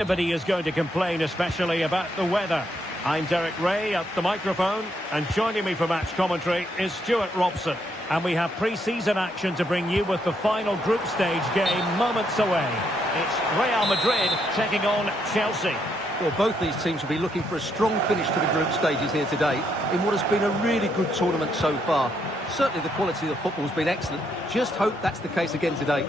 Nobody is going to complain, especially about the weather. I'm Derek Ray at the microphone, and joining me for match commentary is Stuart Robson. And we have pre-season action to bring you with the final group stage game moments away. It's Real Madrid taking on Chelsea. Well, both these teams will be looking for a strong finish to the group stages here today in what has been a really good tournament so far. Certainly the quality of the football has been excellent. Just hope that's the case again today.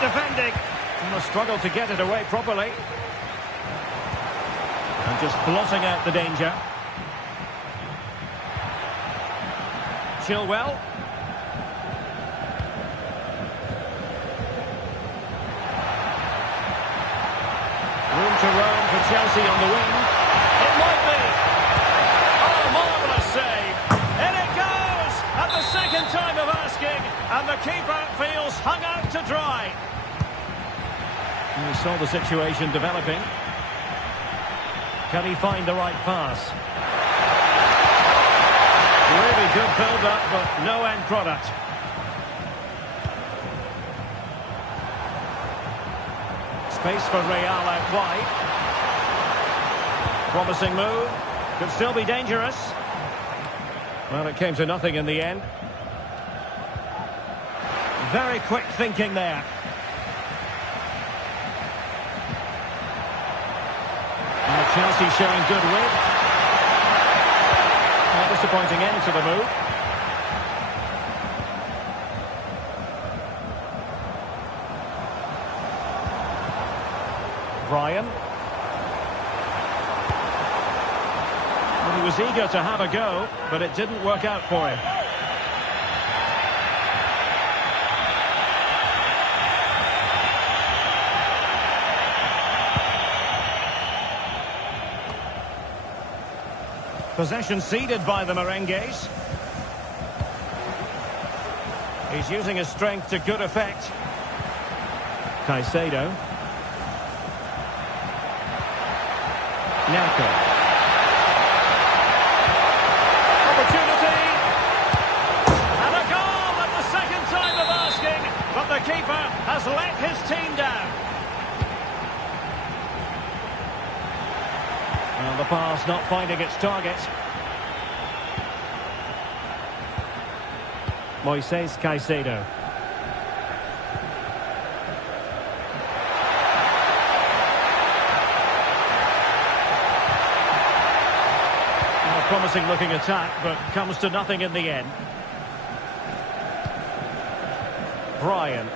Defending and a struggle to get it away properly, and just blotting out the danger. Chilwell. Room to roam for Chelsea on the wing. It might be. Oh, marvellous save. In it goes at the second time of asking, and the keeper feels hung out to dry. We saw the situation developing. Can he find the right pass? Really good build-up, but no end product. Space for Real out wide. Promising move. Could still be dangerous. Well, it came to nothing in the end. Very quick thinking there. Chelsea showing good width. A disappointing end to the move. Brian. Well, he was eager to have a go, but it didn't work out for him. Possession ceded by the Merengues. He's using his strength to good effect. Caicedo. Nako. Opportunity. And a goal at the second time of asking, but the keeper has let his team down. Well, the pass not finding its target. Moises Caicedo. Well, a promising looking attack, but comes to nothing in the end. Brian.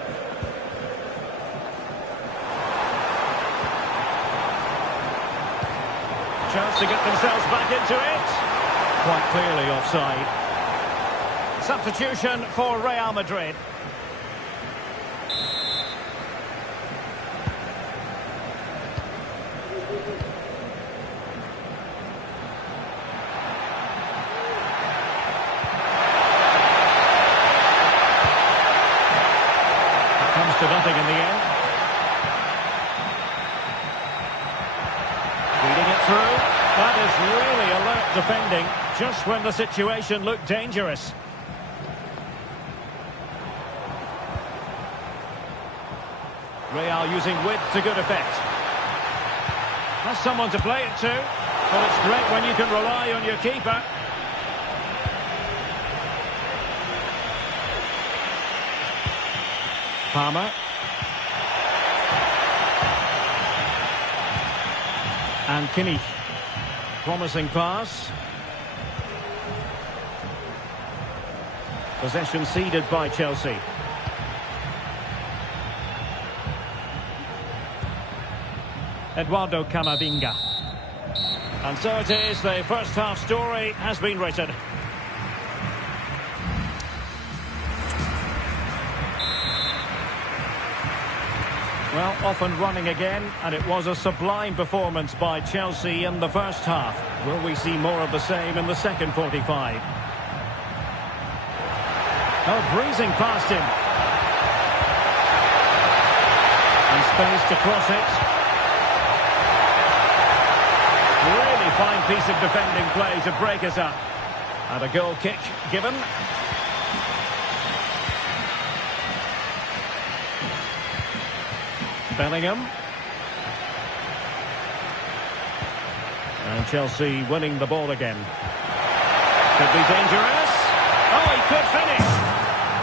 Chance to get themselves back into it. Quite clearly offside. Substitution for Real Madrid. It comes to nothing in the end. Feeding it through. That is really alert defending, just when the situation looked dangerous. Real using width to good effect. Has someone to play it to, but it's great when you can rely on your keeper. Palmer. And Kimmich. Promising pass. Possession ceded by Chelsea. Eduardo Camavinga. And so it is, the first half story has been written. Well, off and running again, and it was a sublime performance by Chelsea in the first half. Will we see more of the same in the second 45? Oh, breezing past him. And space to cross it. excellent piece of defending play to break us up. And a goal kick given. Bellingham. And Chelsea winning the ball again. Could be dangerous. Oh, he could finish.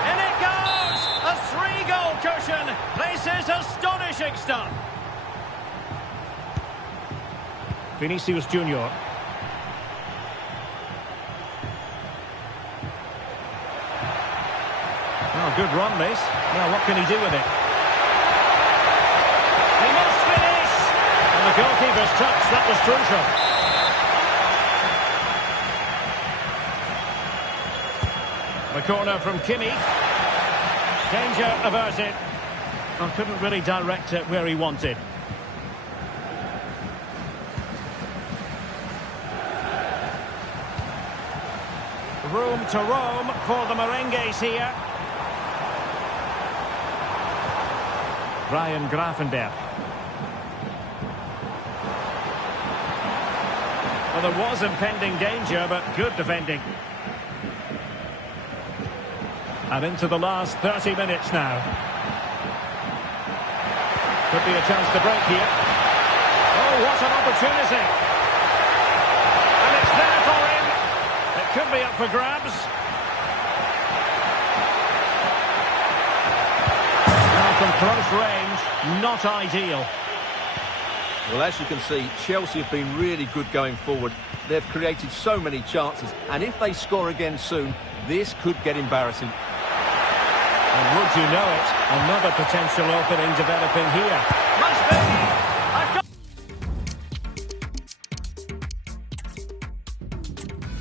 In it goes! A 3-goal cushion. This is astonishing stuff. Vinicius Junior. Oh, good run this. Now what can he do with it? He must finish! And the goalkeeper's touch, that was crucial. The corner from Kimi. Danger averted. Well, couldn't really direct it where he wanted. Room to roam for the merengues here. Ryan Gravenberch. Well, there was impending danger, but good defending. And into the last 30 minutes now. Could be a chance to break here. Oh, what an opportunity. And it's there for him. It could be up for grabs. Now from close range, not ideal. Well, as you can see, Chelsea have been really good going forward. They've created so many chances, and if they score again soon, this could get embarrassing. And would you know it, another potential opening developing here. Must be! A goal!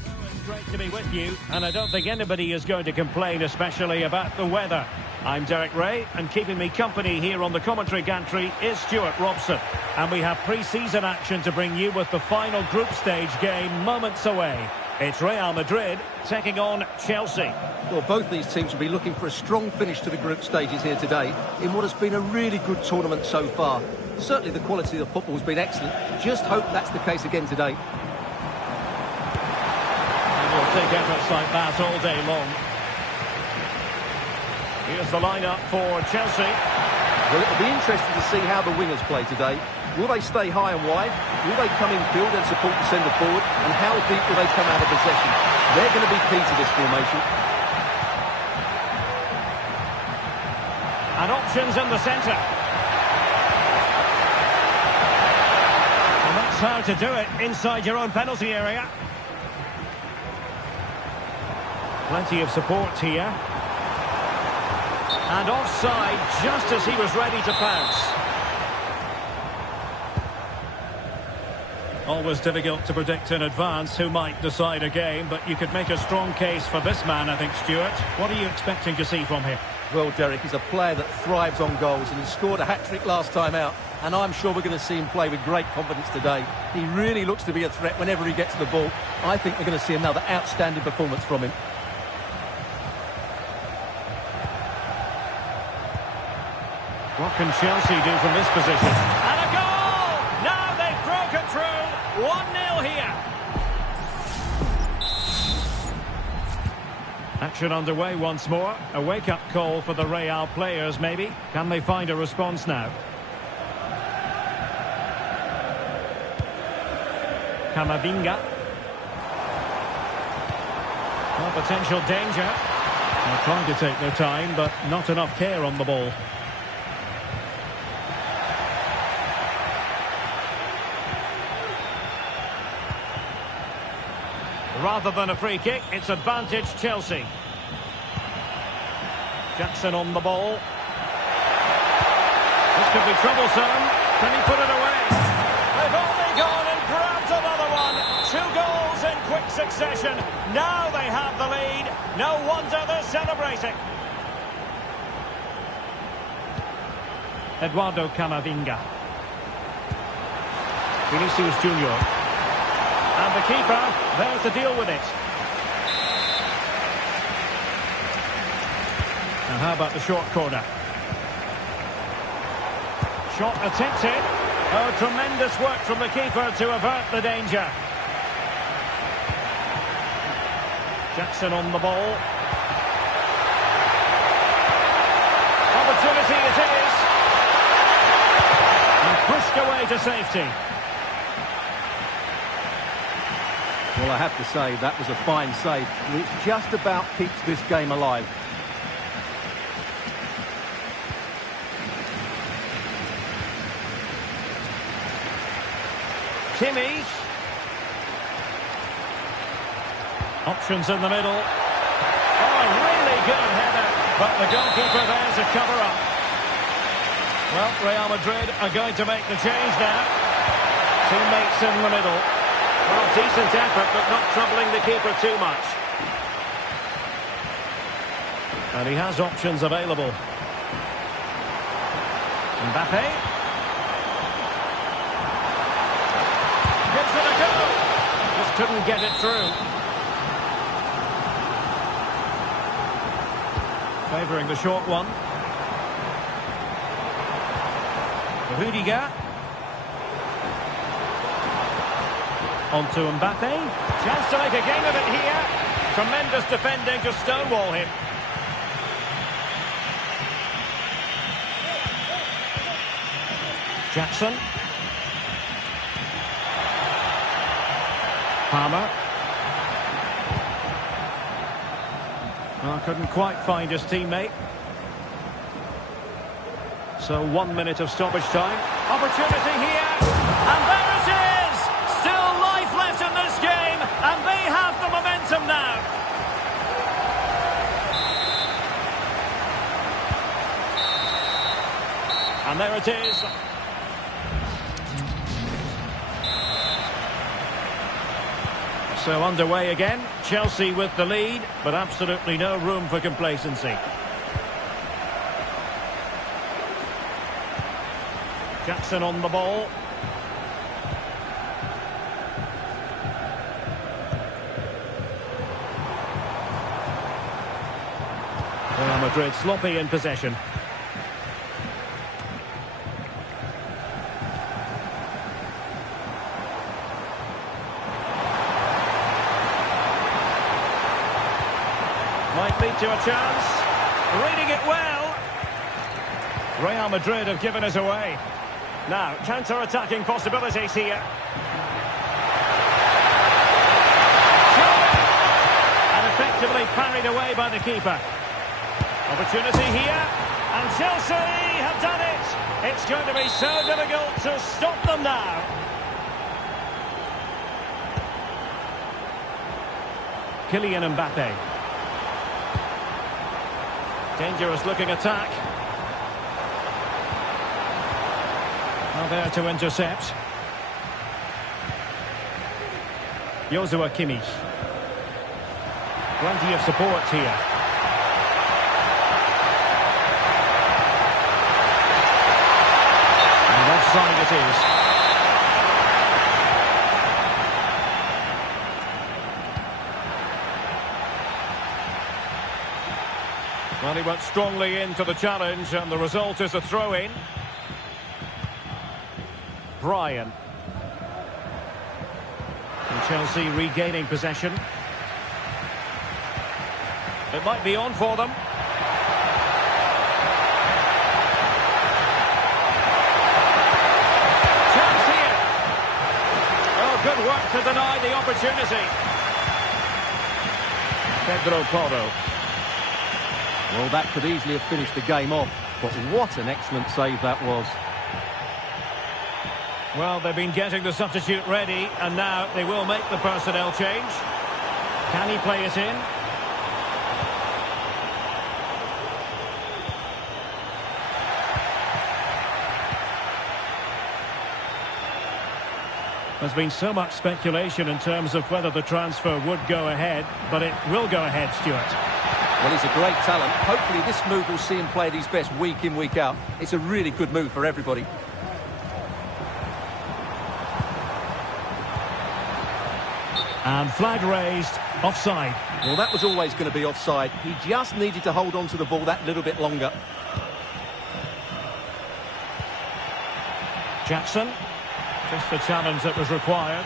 Oh, it's great to be with you, and I don't think anybody is going to complain, especially about the weather. I'm Derek Ray, and keeping me company here on the commentary gantry is Stuart Robson. And we have pre-season action to bring you with the final group stage game moments away. It's Real Madrid taking on Chelsea. Well, both these teams will be looking for a strong finish to the group stages here today in what has been a really good tournament so far. Certainly the quality of the football has been excellent. Just hope that's the case again today. And we'll take efforts like that all day long. Here's the lineup for Chelsea. Well, it'll be interesting to see how the wingers play today. Will they stay high and wide? Will they come in field and support the centre forward? And how deep will they come out of possession? They're going to be key to this formation. And options in the centre. And that's how to do it inside your own penalty area. Plenty of support here. And offside just as he was ready to pounce. Always difficult to predict in advance who might decide a game, but you could make a strong case for this man, I think, Stuart. What are you expecting to see from him? Well, Derek, he's a player that thrives on goals, and he scored a hat-trick last time out, and I'm sure we're going to see him play with great confidence today. He really looks to be a threat whenever he gets the ball. I think we're going to see another outstanding performance from him. What can Chelsea do from this position? And a goal! Now they've broken through. 1-0 here. Action underway once more. A wake-up call for the Real players, maybe. Can they find a response now? Camavinga. Well, potential danger. They're trying to take their time, but not enough care on the ball. Rather than a free kick, it's advantage Chelsea. Jackson on the ball. This could be troublesome. Can he put it away? They've only gone and grabbed another one. 2 goals in quick succession. Now they have the lead. No wonder they're celebrating. Eduardo Camavinga. Vinicius Junior. And the keeper, there's to deal with it. And how about the short corner? Shot attempted. Oh, tremendous work from the keeper to avert the danger. Jackson on the ball. Opportunity it is. And pushed away to safety. Well, I have to say, that was a fine save, which just about keeps this game alive. Kimmich. Options in the middle. Oh, a really good header, but the goalkeeper there to cover up. Well, Real Madrid are going to make the change now. Teammates in the middle. Well, decent effort, but not troubling the keeper too much. And he has options available. Mbappe. Gives it a go. Just couldn't get it through. Favouring the short one. Rudiger. On to Mbappe. Chance to make a game of it here. Tremendous defending to stonewall him. Jackson. Palmer. Well, couldn't quite find his teammate. So 1 minute of stoppage time. Opportunity here. And there it is! Still life left in this game. And they have the momentum now. And there it is. So underway again. Chelsea with the lead, but absolutely no room for complacency. Jackson on the ball. Real Madrid sloppy in possession. Might lead to a chance. Reading it well. Real Madrid have given us away. Now, counter-attacking possibilities here. And effectively parried away by the keeper. Opportunity here. And Chelsea have done it. It's going to be so difficult to stop them now. Kylian Mbappe. Dangerous looking attack. Now there to intercept. Joshua Kimmich. Plenty of support here. And offside it is. Well, he went strongly into the challenge, and the result is a throw-in. Brian. And Chelsea regaining possession. It might be on for them. Chance here. Oh, good work to deny the opportunity. Pedro Porro. Well, that could easily have finished the game off, but what an excellent save that was. Well, they've been getting the substitute ready, and now they will make the personnel change. Can he play it in? There's been so much speculation in terms of whether the transfer would go ahead, but it will go ahead, Stuart. Well, he's a great talent. Hopefully this move will see him play at his best week in, week out. It's a really good move for everybody. And flag raised, offside. Well, that was always going to be offside. He just needed to hold on to the ball that little bit longer. Jackson, just the challenge that was required.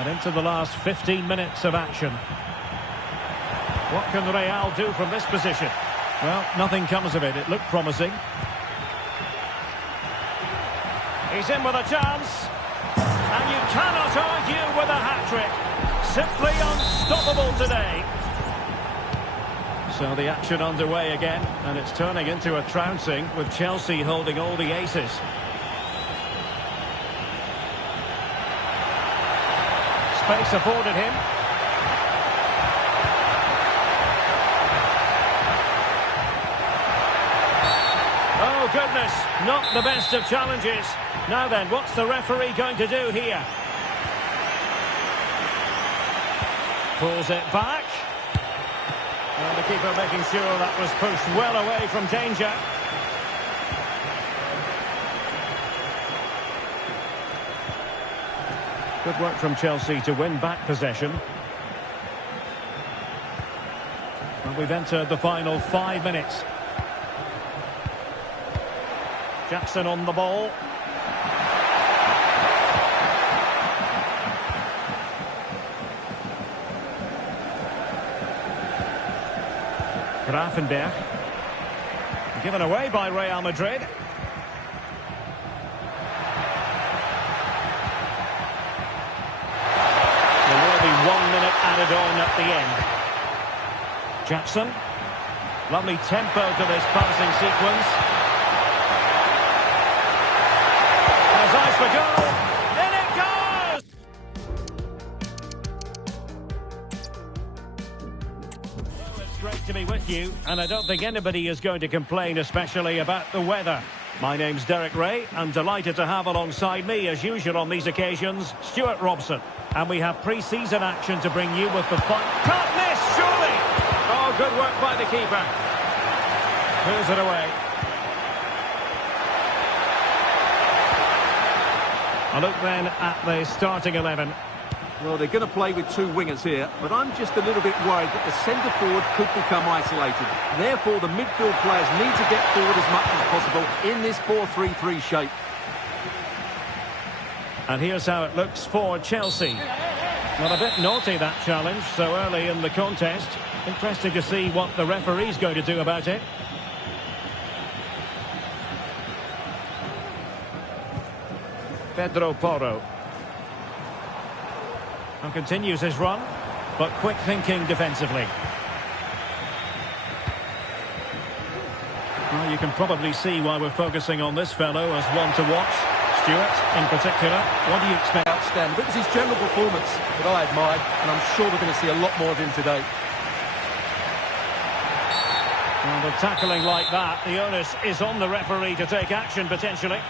And into the last 15 minutes of action. What can Real do from this position? Well, nothing comes of it. It looked promising. He's in with a chance. And you cannot argue with a hat-trick. Simply unstoppable today. So the action underway again. And it's turning into a trouncing with Chelsea holding all the aces. Space afforded him. Oh goodness, not the best of challenges. Now then, what's the referee going to do here? Pulls it back. And the keeper making sure that was pushed well away from danger. Good work from Chelsea to win back possession. And we've entered the final 5 minutes. Jackson on the ball. Grafenberg. Given away by Real Madrid. There will be 1 minute added on at the end. Jackson. Lovely tempo to this passing sequence. Has eyes for goal. In it goes! Well, it's great to be with you, and I don't think anybody is going to complain, especially about the weather. My name's Derek Ray, and delighted to have alongside me, as usual on these occasions, Stuart Robson. And we have pre-season action to bring you with the fun. Can't miss, surely! Oh, good work by the keeper. Clears it away. A look then at the starting 11. Well, they're going to play with two wingers here, but I'm just a little bit worried that the centre-forward could become isolated. Therefore, the midfield players need to get forward as much as possible in this 4-3-3 shape. And here's how it looks for Chelsea. Well, a bit naughty, that challenge, so early in the contest. Interesting to see what the referee's going to do about it. Pedro Porro. And continues his run, but quick thinking defensively. Well, you can probably see why we're focusing on this fellow as one to watch. Stuart, in particular, what do you expect? Outstanding. But it was his general performance that I admired, and I'm sure we're going to see a lot more of him today. Well, with tackling like that, the onus is on the referee to take action, potentially.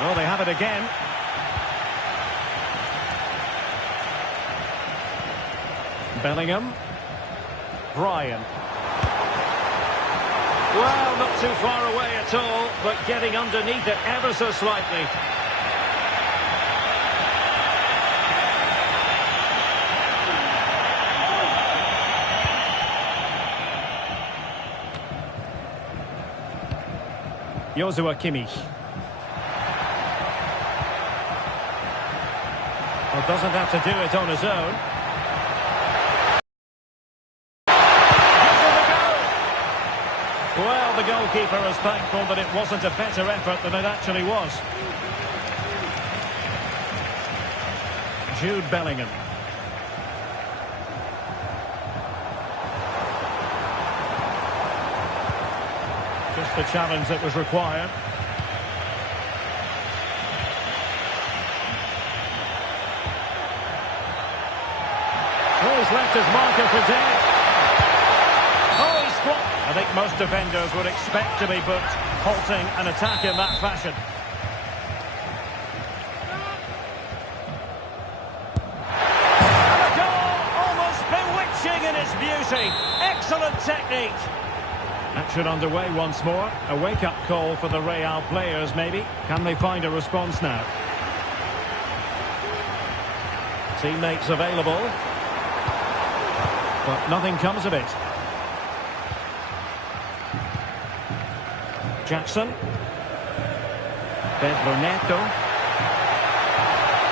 Oh, they have it again. Bellingham. Brian. Well, not too far away at all, but getting underneath it ever so slightly. Joshua Kimmich. Well, doesn't have to do it on his own. Well, the goalkeeper is thankful that it wasn't a better effort than it actually was. Jude Bellingham. Just the challenge that was required. Oh, he's left his marker for dead. Oh, he's struck. I think most defenders would expect to be booked, halting an attack in that fashion. And a goal, almost bewitching in its beauty. Excellent technique. Action underway once more. A wake-up call for the Real players, maybe. Can they find a response now? Teammates available. But nothing comes of it. Jackson. Pedro Neto.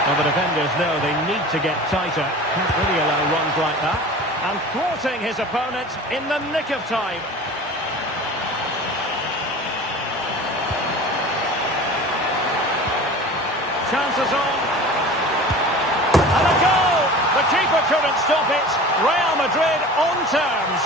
Well, the defenders know they need to get tighter. Can't really allow runs like that. And thwarting his opponent in the nick of time. Chances on. And a goal! The keeper couldn't stop it. Real Madrid on terms.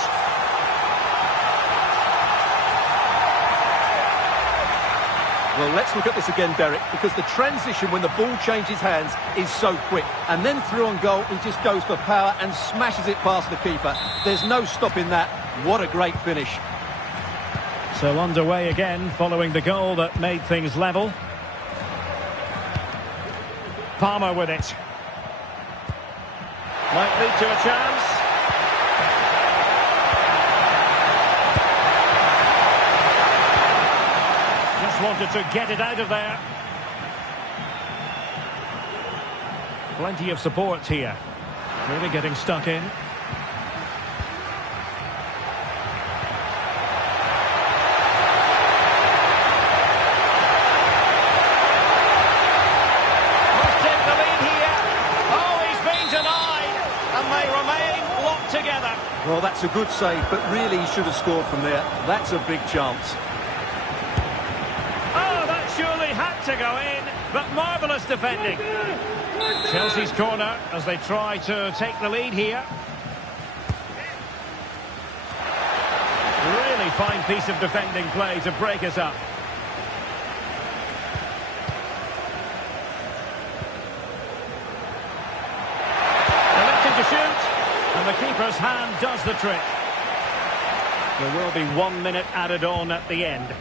Well, let's look at this again, Derek, because the transition when the ball changes hands is so quick. And then through on goal, he just goes for power and smashes it past the keeper. There's no stopping that. What a great finish. So underway again, following the goal that made things level. Palmer with it. Might lead to a chance. Just wanted to get it out of there. Plenty of support here. Really getting stuck in. Together. Well, that's a good save, but really he should have scored from there. That's a big chance. Oh, that surely had to go in, but marvellous defending. Chelsea's corner as they try to take the lead here. Really fine piece of defending play to break us up. Electing to shoot. And the keeper's hand does the trick. There will be 1 minute added on at the end.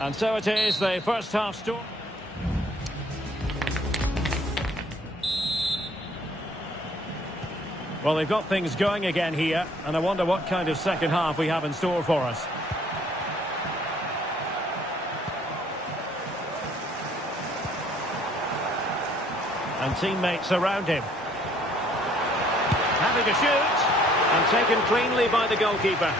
And so it is, the first half start. Well, they've got things going again here, and I wonder what kind of second half we have in store for us. And teammates around him. Happy to shoot, and taken cleanly by the goalkeeper.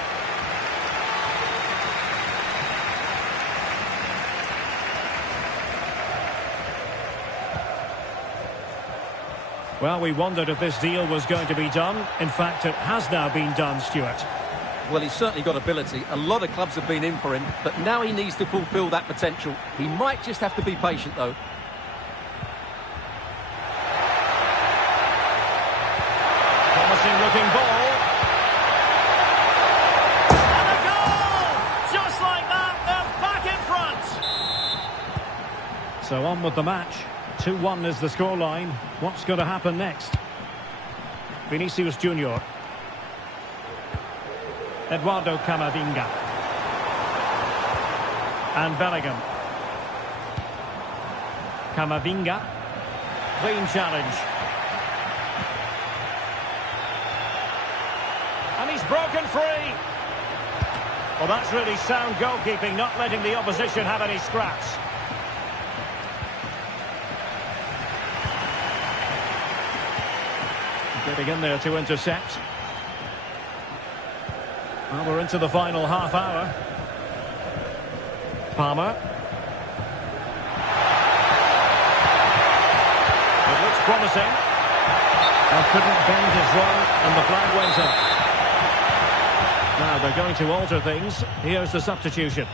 Well, we wondered if this deal was going to be done. In fact, it has now been done, Stuart. Well, he's certainly got ability. A lot of clubs have been in for him, but now he needs to fulfil that potential. He might just have to be patient, though. Looking ball. And a goal! Just like that, they're back in front. So on with the match. 2-1 is the scoreline. What's going to happen next? Vinicius Junior. Eduardo Camavinga. And Bellingham. Camavinga. Clean challenge. And he's broken free. Well, that's really sound goalkeeping, not letting the opposition have any scraps. Getting in there to intercept. Well, we're into the final half hour. Palmer. It looks promising. Well, couldn't bend his run, and the flag went up. Now they're going to alter things. Here's the substitution.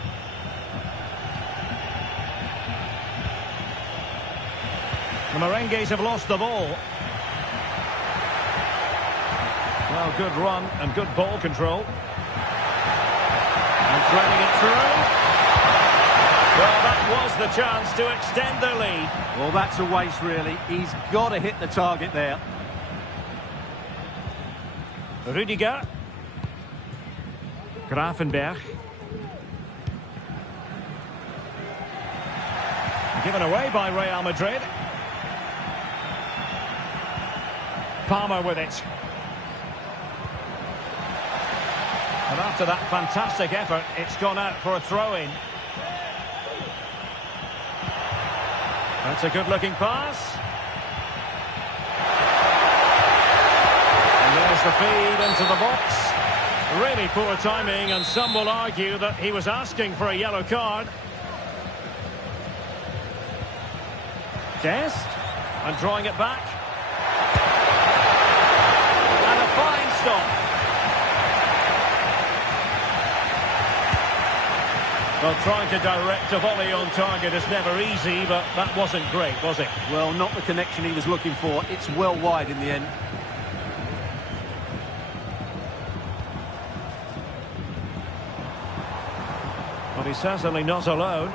The Merengues have lost the ball. Well, good run and good ball control. And threading it through. Well, that was the chance to extend their lead. Well, that's a waste, really. He's got to hit the target there. Rudiger. Grafenberg. Given away by Real Madrid. Palmer with it. And after that fantastic effort, it's gone out for a throw-in. That's a good-looking pass. And there's the feed into the box. Really poor timing, and some will argue that he was asking for a yellow card. Dest, and drawing it back. And a fine stop. Well, trying to direct a volley on target is never easy, but that wasn't great, was it? Well, not the connection he was looking for. It's well wide in the end. But he's certainly not alone.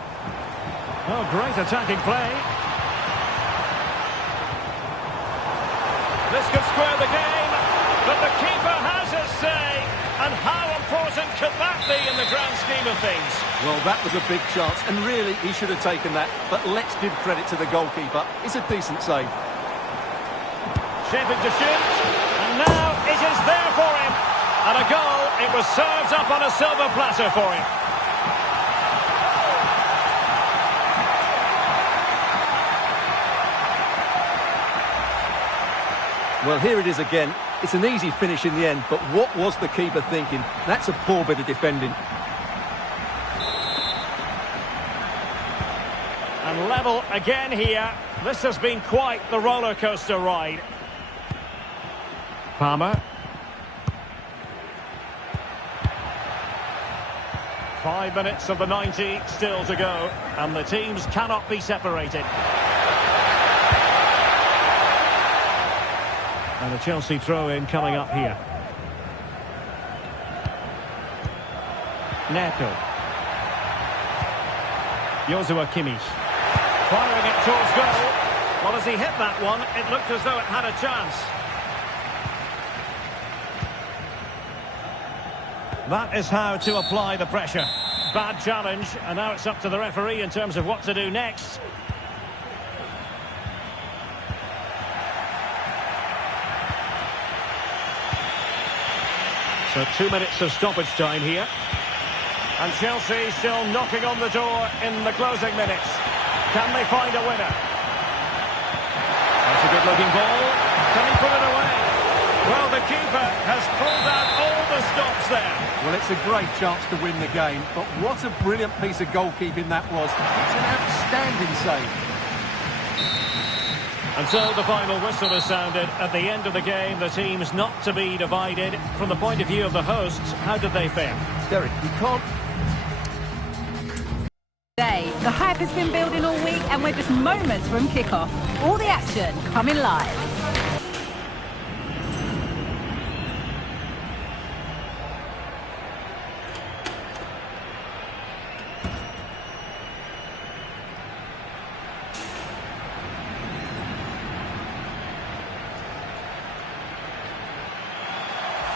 Oh, great attacking play. This could square the game, but the keeper has his say. And how important could that be in the grand scheme of things? Well, that was a big chance, and really, he should have taken that. But let's give credit to the goalkeeper. It's a decent save. Shaping to shoot, and now it is there for him. And a goal, it was served up on a silver platter for him. Well, here it is again. It's an easy finish in the end, but what was the keeper thinking? That's a poor bit of defending. And level again here. This has been quite the roller coaster ride. Palmer. 5 minutes of the 90 still to go, and the teams cannot be separated. And a Chelsea throw-in coming up here. Neto. Joshua Kimmich. Firing it towards goal. Well, as he hit that one, it looked as though it had a chance. That is how to apply the pressure. Bad challenge, and now it's up to the referee in terms of what to do next. So 2 minutes of stoppage time here. And Chelsea still knocking on the door in the closing minutes. Can they find a winner? That's a good-looking ball. Can he put it away? Well, the keeper has pulled out all the stops there. Well, it's a great chance to win the game, but what a brilliant piece of goalkeeping that was. It's an outstanding save. And so the final whistle is sounded. At the end of the game, the team's not to be divided. From the point of view of the hosts, how did they fare? Derek, you can't... The hype has been building all week, and we're just moments from kick-off. All the action coming live.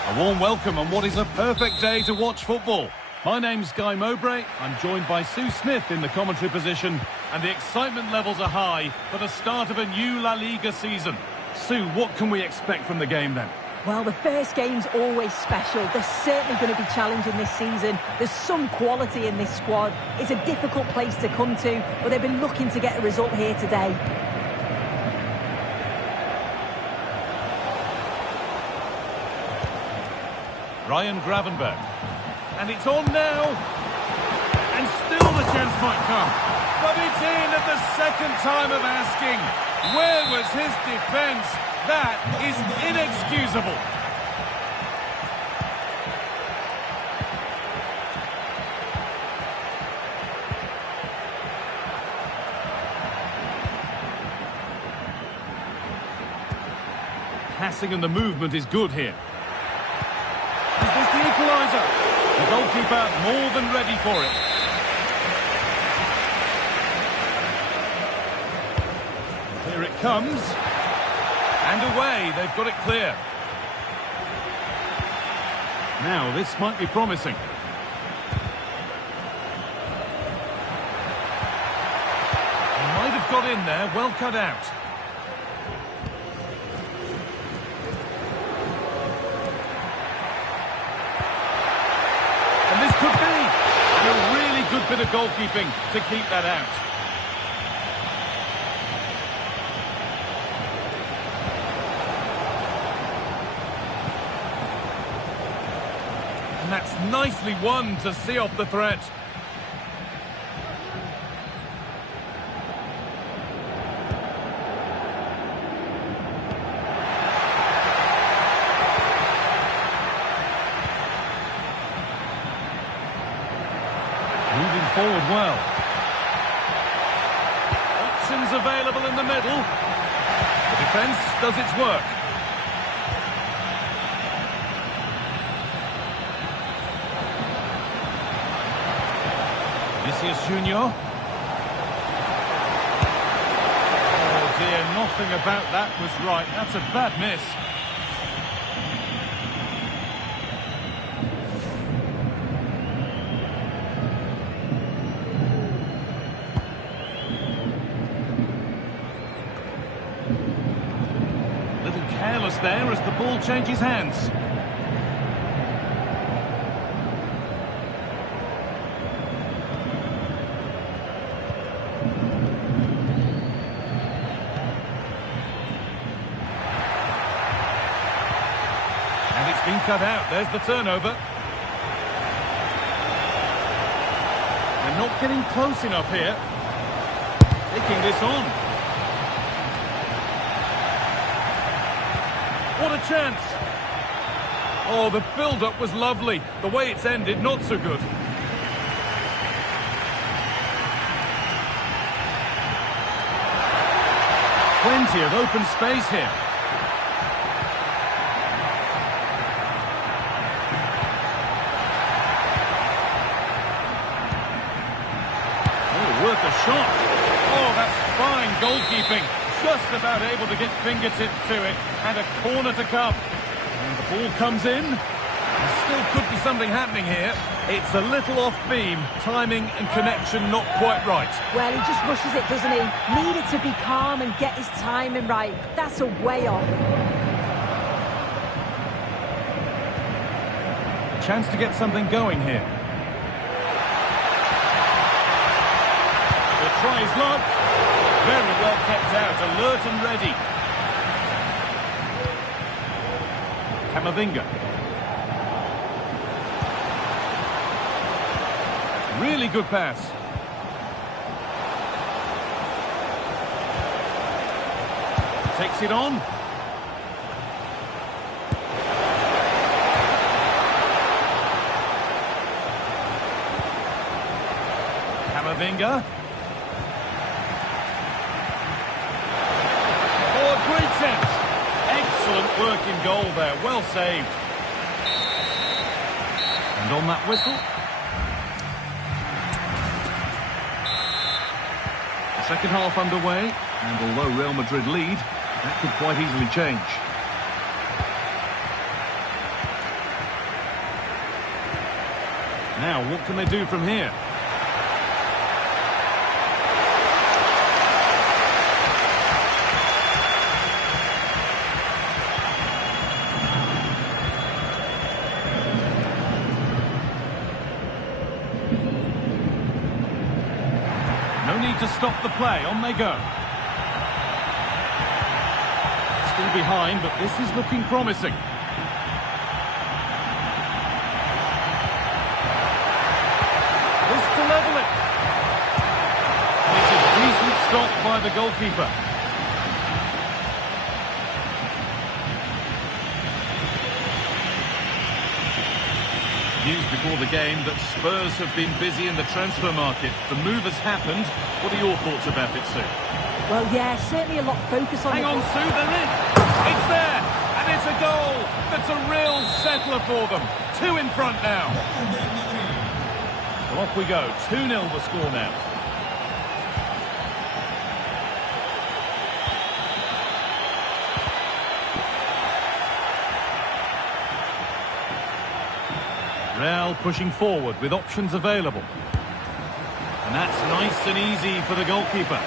A warm welcome on what is a perfect day to watch football. My name's Guy Mowbray. I'm joined by Sue Smith in the commentary position, and the excitement levels are high for the start of a new La Liga season. Sue, what can we expect from the game then? Well, the first game's always special. They're certainly going to be challenging this season. There's some quality in this squad. It's a difficult place to come to, but they've been looking to get a result here today. Ryan Gravenberg. And it's on now. And still the chance might come. But it's in at the second time of asking. Where was his defence? That is inexcusable. Passing and the movement is good here. Is this the equaliser? The goalkeeper more than ready for it. Here it comes. And away, they've got it clear. Now, this might be promising. He might have got in there, well cut out. And this could be a really good bit of goalkeeping to keep that out. And that's nicely won to see off the threat. forward well. Options available in the middle. The defence does its work. Vinicius Junior. Oh dear, nothing about that was right. That's a bad miss. Careless there as the ball changes hands. And it's been cut out. There's the turnover. They're not getting close enough here. Taking this on. What a chance! Oh, the build-up was lovely. The way it's ended, not so good. Plenty of open space here. Oh, worth a shot. Oh, that's fine goalkeeping. Just about able to get fingertips to it, and a corner to come. And the ball comes in. There still could be something happening here. It's a little off beam, timing and connection not quite right. Well, he just rushes it, doesn't he? Needed to be calm and get his timing right. That's a way off. A chance to get something going here. We'll try his luck. Very well kept out, alert and ready. Camavinga. Really good pass. Takes it on. Camavinga. Great sense. Excellent work in goal there. Well saved. And on that whistle. The second half underway. And although Real Madrid lead, that could quite easily change. Now, what can they do from here? No need to stop the play. On they go. Still behind, but this is looking promising. This to level it. And it's a decent stop by the goalkeeper. News before the game that Spurs have been busy in the transfer market. The move has happened. What are your thoughts about it, Sue? Well, yeah, certainly a lot of focus on Hang on, Sue, they're in. It's there, and it's a goal. That's a real settler for them. 2 in front now. So off we go. 2-0 the score now. Real pushing forward with options available. And that's nice and easy for the goalkeeper.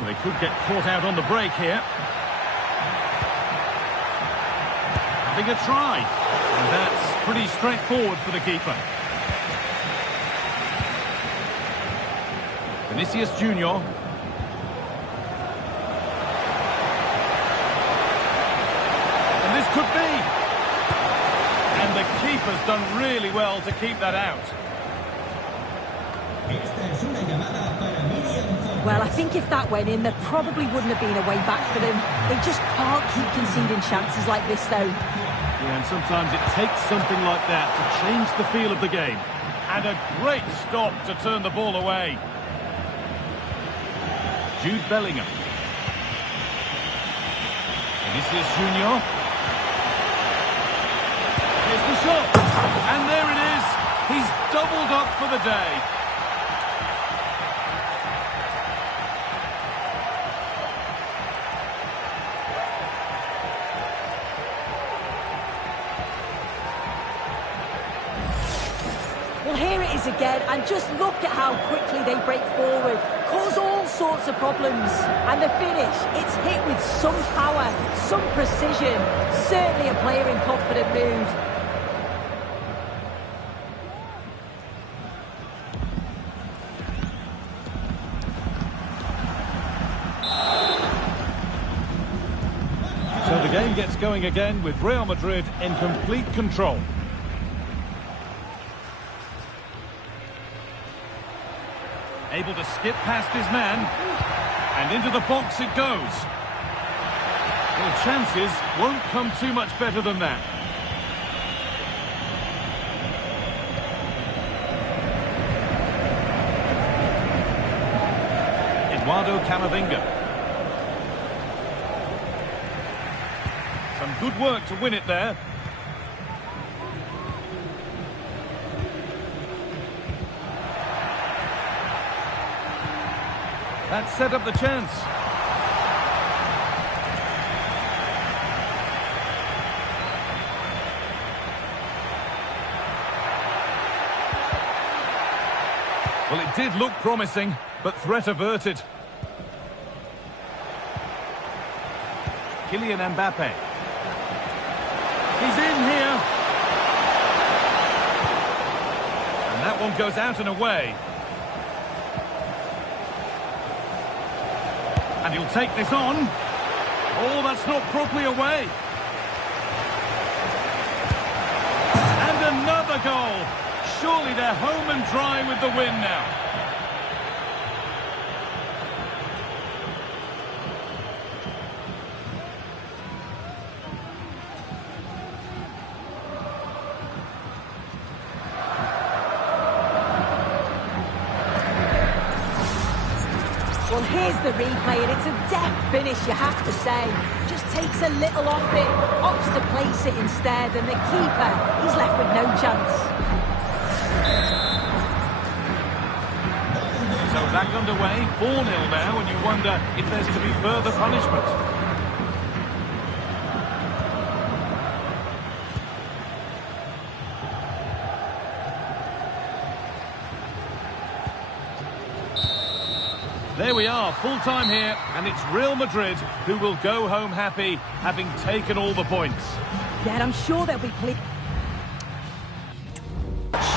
Well, they could get caught out on the break here. Having a try. And that's pretty straightforward for the keeper. Vinicius Junior. And this could be. And the keeper's done really well to keep that out. Esta es una llamada para Miriam Zona. Well, I think if that went in, there probably wouldn't have been a way back for them. They just can't keep conceding chances like this, though. Yeah, and sometimes it takes something like that to change the feel of the game. And a great stop to turn the ball away. Jude Bellingham. Vinicius Junior. Here's the shot. And there it is. He's doubled up for the day. Well, here it is again, and just look at how quickly they break forward, cause all sorts of problems. And the finish, it's hit with some power, some precision. Certainly a player in confident mood. So the game gets going again with Real Madrid in complete control. Able to skip past his man, and into the box it goes. Well, chances won't come too much better than that. Eduardo Camavinga. Some good work to win it there. That set up the chance. Well, it did look promising, but threat averted. Kylian Mbappe. He's in here. And that one goes out and away. And he'll take this on. Oh, that's not properly away. And another goal. Surely they're home and dry with the win now. Well, here's the replay, and it's a deft finish, you have to say. Just takes a little off it, opts to place it instead, and the keeper, he's left with no chance. So back underway, 4-0 now, and you wonder if there's to be further punishment. There we are, full time here, and it's Real Madrid who will go home happy, having taken all the points. Yeah, and I'm sure they'll be pleased.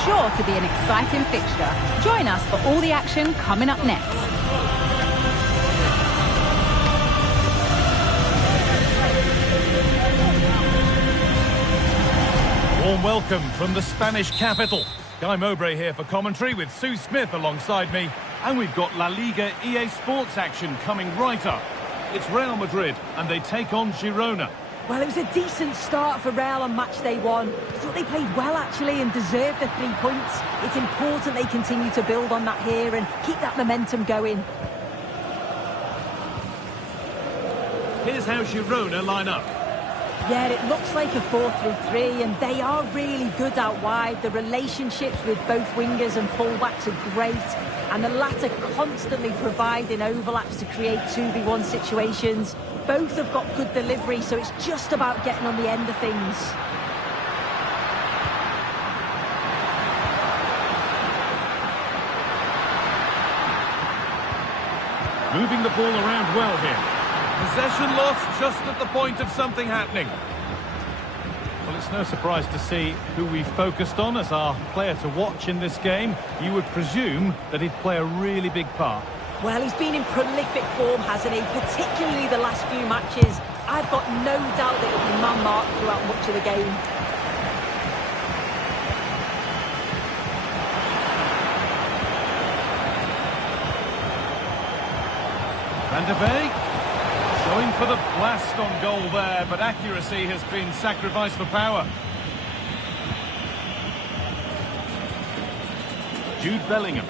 Sure to be an exciting fixture. Join us for all the action coming up next. Warm welcome from the Spanish capital. Guy Mowbray here for commentary with Sue Smith alongside me. And we've got La Liga EA Sports action coming right up. It's Real Madrid and they take on Girona. Well, it was a decent start for Real on match day one. I thought they played well, actually, and deserved the 3 points. It's important they continue to build on that here and keep that momentum going. Here's how Girona line up. Yeah, it looks like a 4-3-3, and they are really good out wide. The relationships with both wingers and fullbacks are great, and the latter constantly providing overlaps to create 2v1 situations. Both have got good delivery, so it's just about getting on the end of things. Moving the ball around well here. Possession lost just at the point of something happening. Well, it's no surprise to see who we focused on as our player to watch in this game. You would presume that he'd play a really big part. Well, he's been in prolific form, hasn't he? Particularly the last few matches. I've got no doubt that he'll be man-marked throughout much of the game. Van de Beek. Going for the blast on goal there, but accuracy has been sacrificed for power. Jude Bellingham.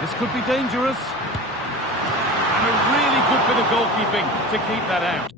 This could be dangerous. And a really good bit of goalkeeping to keep that out.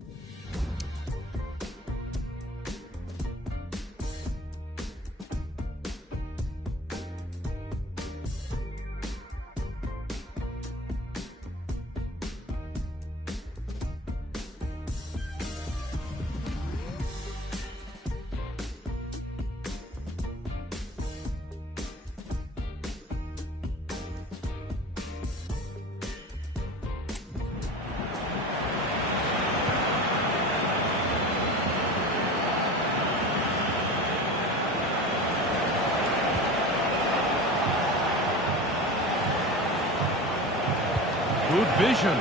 Good vision.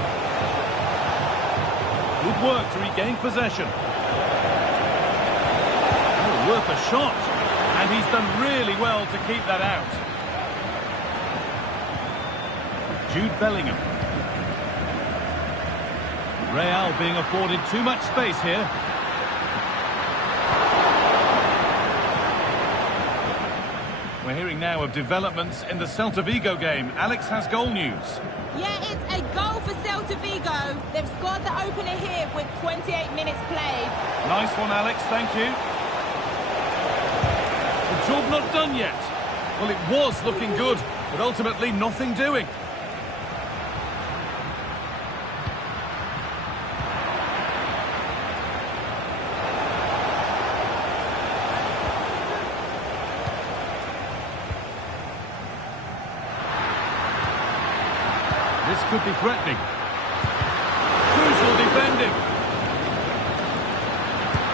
Good work to regain possession. Oh, worth a shot. And he's done really well to keep that out. Jude Bellingham. Real being afforded too much space here. We're hearing now of developments in the Celta Vigo game. Alex has goal news. Yeah, it's a goal for Celta Vigo. They've scored the opener here with 28 minutes played. Nice one, Alex, thank you. The job not done yet. Well, it was looking good, but ultimately nothing doing. This could be threatening. Crucial defending.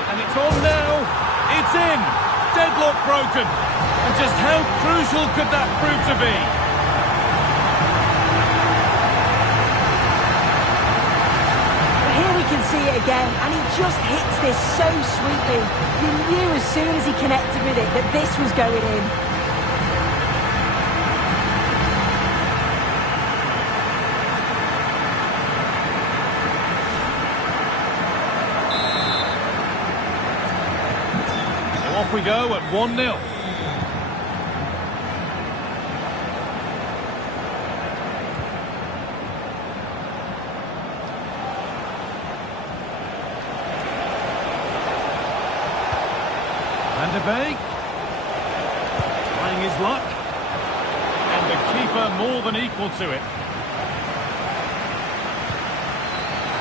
And it's on now. It's in. Deadlock broken. And just how crucial could that prove to be? Here we can see it again, and he just hits this so sweetly. You knew as soon as he connected with it that this was going in. Off we go at 1-0. Van de Beek. Trying his luck. And the keeper more than equal to it.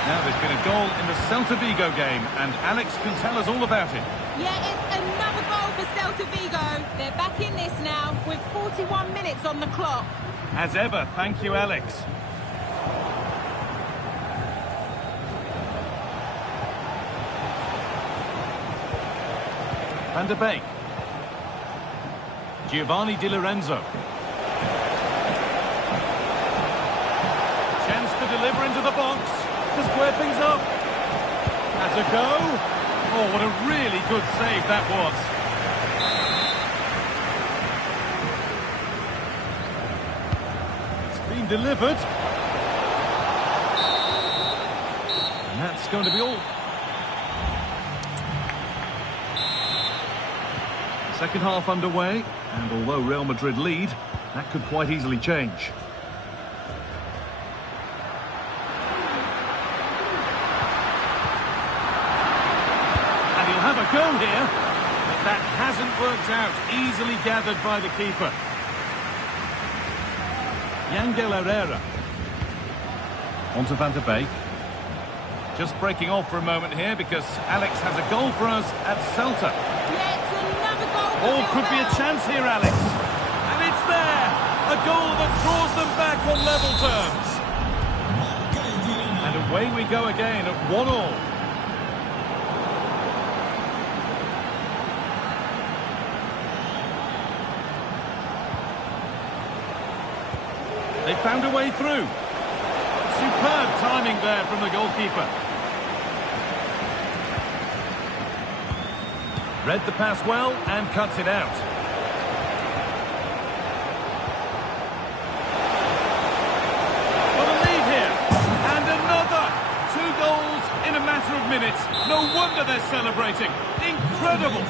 Now there's been a goal in the Celta Vigo game, and Alex can tell us all about it. Yeah, it's another goal for Celta Vigo. They're back in this now with 41 minutes on the clock. As ever, thank you, Alex. Van de Beek. Giovanni Di Lorenzo. Chance to deliver into the box to square things up. Has a go. Oh, what a really good save that was. It's been delivered. And that's going to be all. Second half underway, and although Real Madrid lead, that could quite easily change. Have a go here, but that hasn't worked out. Easily gathered by the keeper. Yangel Herrera. On to Van de Beek. Just breaking off for a moment here because Alex has a goal for us at Celta. Yeah, it's another goal. Oh, could be a chance here, Alex. And it's there. A goal that draws them back on level terms. And away we go again at 1-1. They found a way through. Superb timing there from the goalkeeper. Read the pass well and cuts it out. Got a lead here. And another. 2 goals in a matter of minutes. No wonder they're celebrating. Incredible.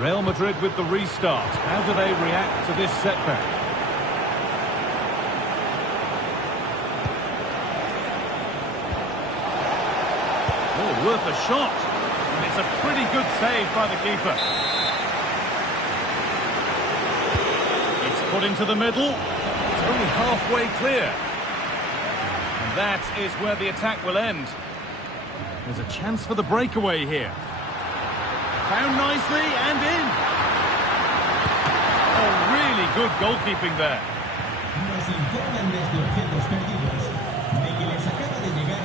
Real Madrid with the restart. How do they react to this setback? Oh, worth a shot. And it's a pretty good save by the keeper. It's put into the middle. It's only halfway clear. And that is where the attack will end. There's a chance for the breakaway here. Found nicely and in. Oh, really good goalkeeping there.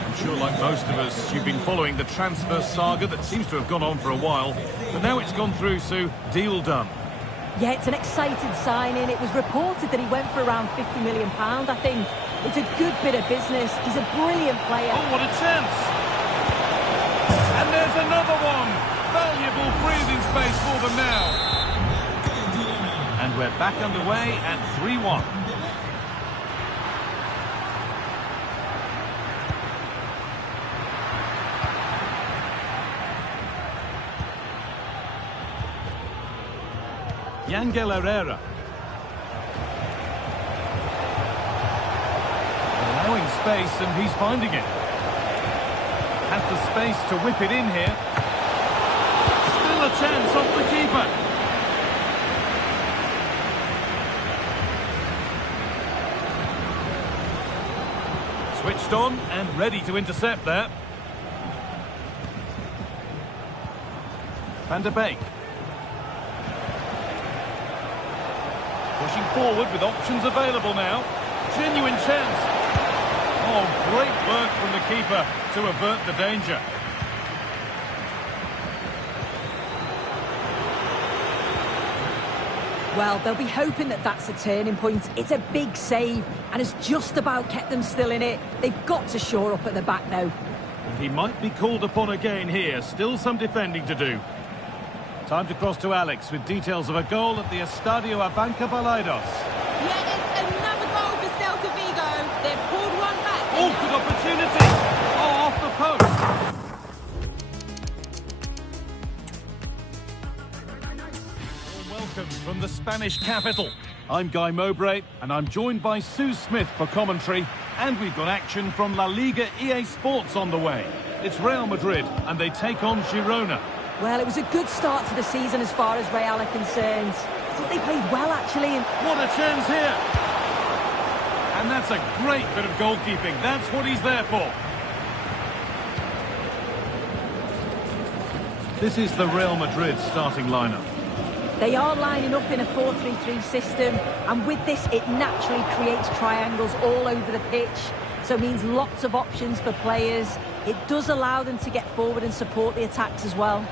I'm sure, like most of us, you've been following the transfer saga that seems to have gone on for a while. But now it's gone through, Sue. Deal done. Yeah, it's an exciting signing. It was reported that he went for around £50 million, I think. It's a good bit of business. He's a brilliant player. Oh, what a chance. And there's another one. Valuable breathing space for them now. And we're back underway at 3-1. Yangel Herrera. Allowing space and he's finding it. Has the space to whip it in here. Still a chance off the keeper. Switched on and ready to intercept there. Van der Beek. Pushing forward with options available now. Genuine chance. Oh, great work from the keeper to avert the danger. Well, they'll be hoping that that's a turning point. It's a big save and has just about kept them still in it. They've got to shore up at the back now. He might be called upon again here. Still some defending to do. Time to cross to Alex with details of a goal at the Estadio Abanca Balaidos. Yeah, it's another goal for Celta Vigo. They've pulled one back. Oh, good opportunity. Oh, off the post. Welcome from the Spanish capital. I'm Guy Mowbray, and I'm joined by Sue Smith for commentary. And we've got action from La Liga EA Sports on the way. It's Real Madrid, and they take on Girona. Well, it was a good start to the season as far as Real are concerned. I thought they played well, actually. And what a chance here. And that's a great bit of goalkeeping. That's what he's there for. This is the Real Madrid starting lineup. They are lining up in a 4-3-3 system, and with this, it naturally creates triangles all over the pitch. So it means lots of options for players. It does allow them to get forward and support the attacks as well.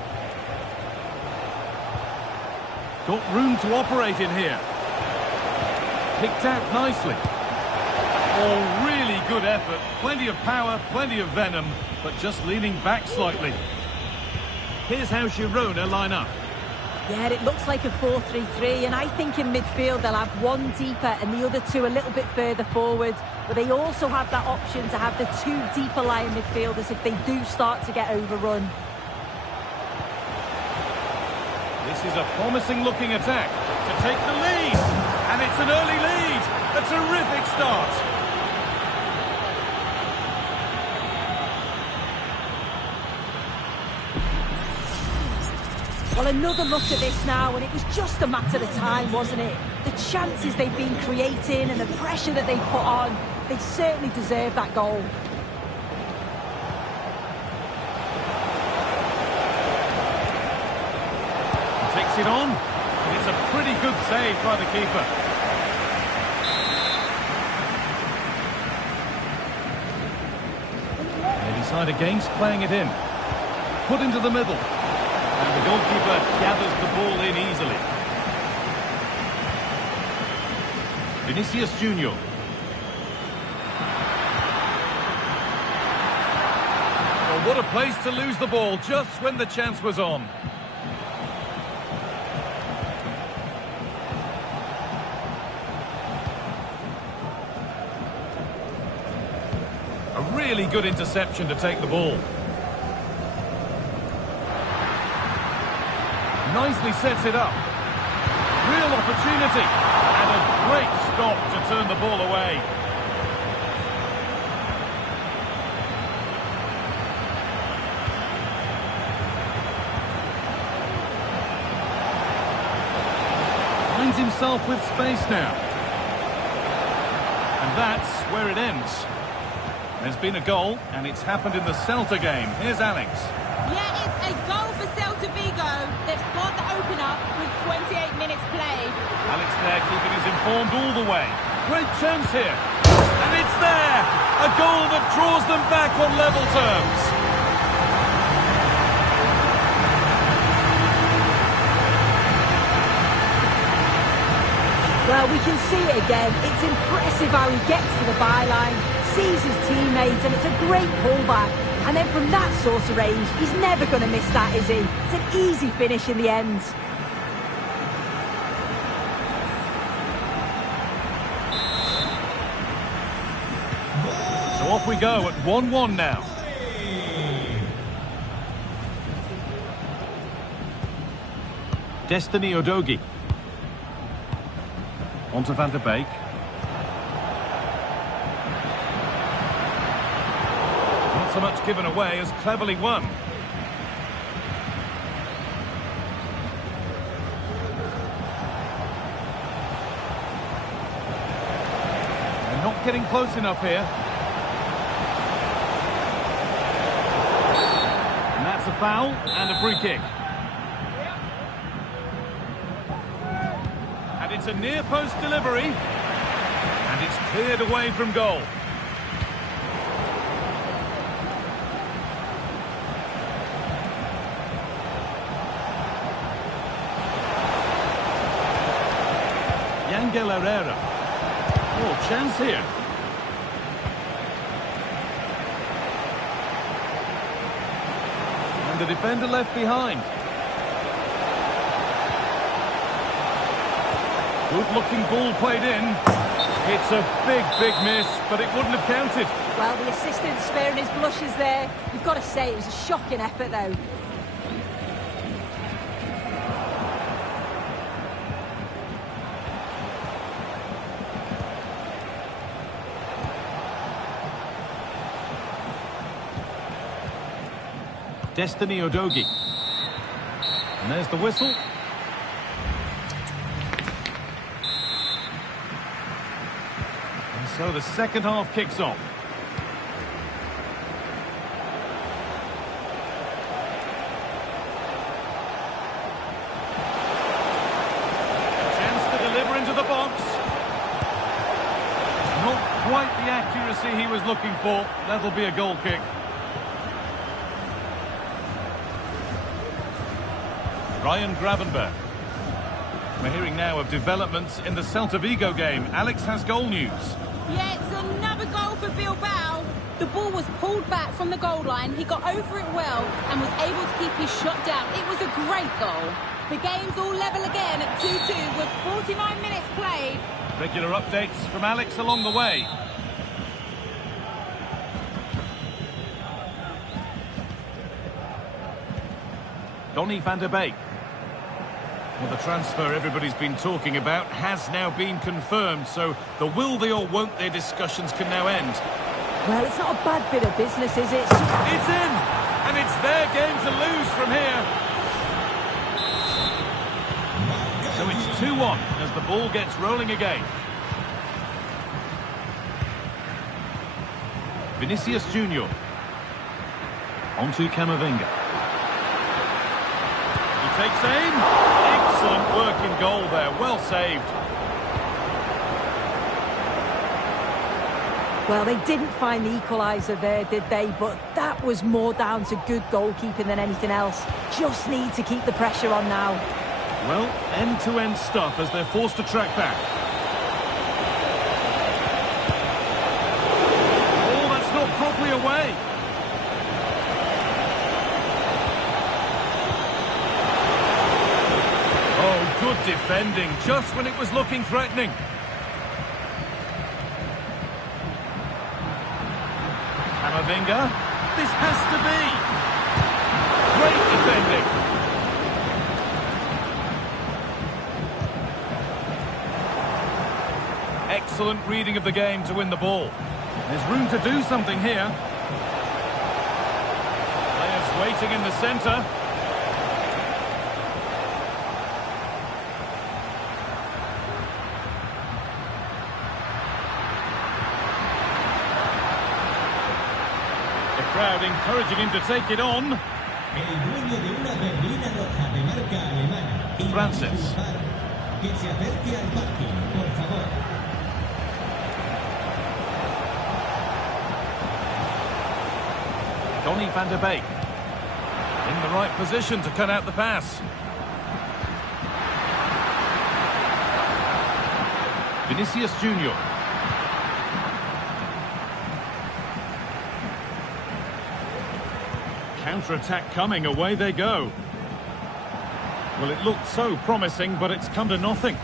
Got room to operate in here. Picked out nicely. Oh, really good effort. Plenty of power, plenty of venom, but just leaning back slightly. Here's how Girona line up. Yeah, it looks like a 4-3-3, and I think in midfield they'll have one deeper and the other two a little bit further forward. But they also have that option to have the two deeper lying midfielders if they do start to get overrun. This is a promising looking attack to take the lead. And it's an early lead. A terrific start. Well, another look at this now, and it was just a matter of time, wasn't it? The chances they've been creating and the pressure that they've put on, they certainly deserve that goal. Takes it on, and it's a pretty good save by the keeper. They decide against playing it in. Put into the middle. And the goalkeeper gathers the ball in easily. Vinicius Junior. What a place to lose the ball just when the chance was on. A really good interception to take the ball. Nicely sets it up. Real opportunity. And a great stop to turn the ball away. Finds himself with space now. And that's where it ends. There's been a goal, and it's happened in the Celta game. Here's Alex. Yeah, it's a goal for Celta Vigo. They've scored the opener with 28 minutes played. Alex there keeping us informed all the way. Great chance here. And it's there! A goal that draws them back on level terms. Well, we can see it again. It's impressive how he gets to the byline, sees his teammates, and it's a great pullback. And then from that sort of range, he's never going to miss that, is he? It's an easy finish in the end. So off we go at 1-1 now. Destiny Udogie. On to Van der Beek. Not so much given away as cleverly won. They're not getting close enough here. And that's a foul and a free kick. And it's a near-post delivery. And it's cleared away from goal. Angel Herrera. Oh, chance here. And the defender left behind. Good-looking ball played in. It's a big, big miss, but it wouldn't have counted. Well, the assistant's sparing his blushes there. You've got to say it was a shocking effort, though. Destiny Udogie. And there's the whistle. And so the second half kicks off. Chance to deliver into the box. Not quite the accuracy he was looking for. That'll be a goal kick. Ryan Gravenberg. We're hearing now of developments in the Celta Vigo game. Alex has goal news. Yeah, it's another goal for Bilbao. The ball was pulled back from the goal line. He got over it well and was able to keep his shot down. It was a great goal. The game's all level again at 2-2 with 49 minutes played. Regular updates from Alex along the way. Donny van der Beek. Well, the transfer everybody's been talking about has now been confirmed, so the will they or won't they discussions can now end. Well, it's not a bad bit of business, is it? It's in! And it's their game to lose from here. So it's 2-1 as the ball gets rolling again. Vinicius Junior. On to Camavinga. He takes aim. Excellent work in goal there. Well saved. Well, they didn't find the equaliser there, did they? But that was more down to good goalkeeping than anything else. Just need to keep the pressure on now. Well, end-to-end stuff as they're forced to track back. Oh, that's not properly away. Good defending, just when it was looking threatening. Camavinga. This has to be. Great defending. Excellent reading of the game to win the ball. There's room to do something here. Players waiting in the centre. The crowd encouraging him to take it on. Francis. Donny van der Beek. In the right position to cut out the pass. Vinicius Junior. Counter-attack coming, away they go. Well, it looked so promising, but it's come to nothing.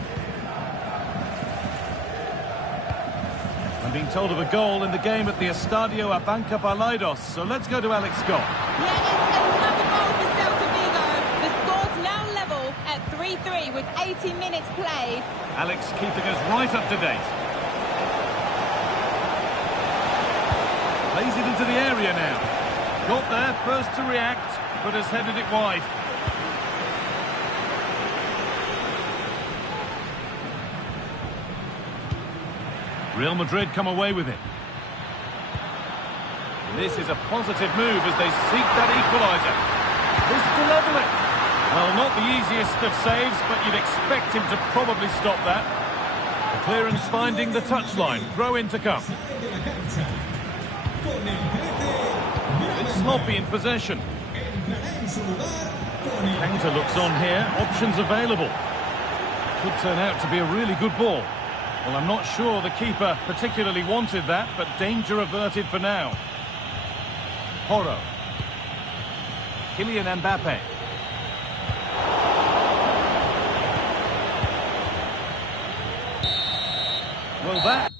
I'm being told of a goal in the game at the Estadio Abanca Balaidos, so let's go to Alex Scott. Yeah, it's another goal for Celta Vigo. The score's now level at 3-3 with 80 minutes played. Alex keeping us right up to date. Plays it into the area now. Got there first to react, but has headed it wide. Real Madrid come away with it. This is a positive move as they seek that equaliser. This to level it. Well, not the easiest of saves, but you'd expect him to probably stop that. The clearance finding the touchline. Throw in to come. It's sloppy in possession. Counter looks on here. Options available. Could turn out to be a really good ball. Well, I'm not sure the keeper particularly wanted that, but danger averted for now. Porro. Kylian Mbappe. Well, that...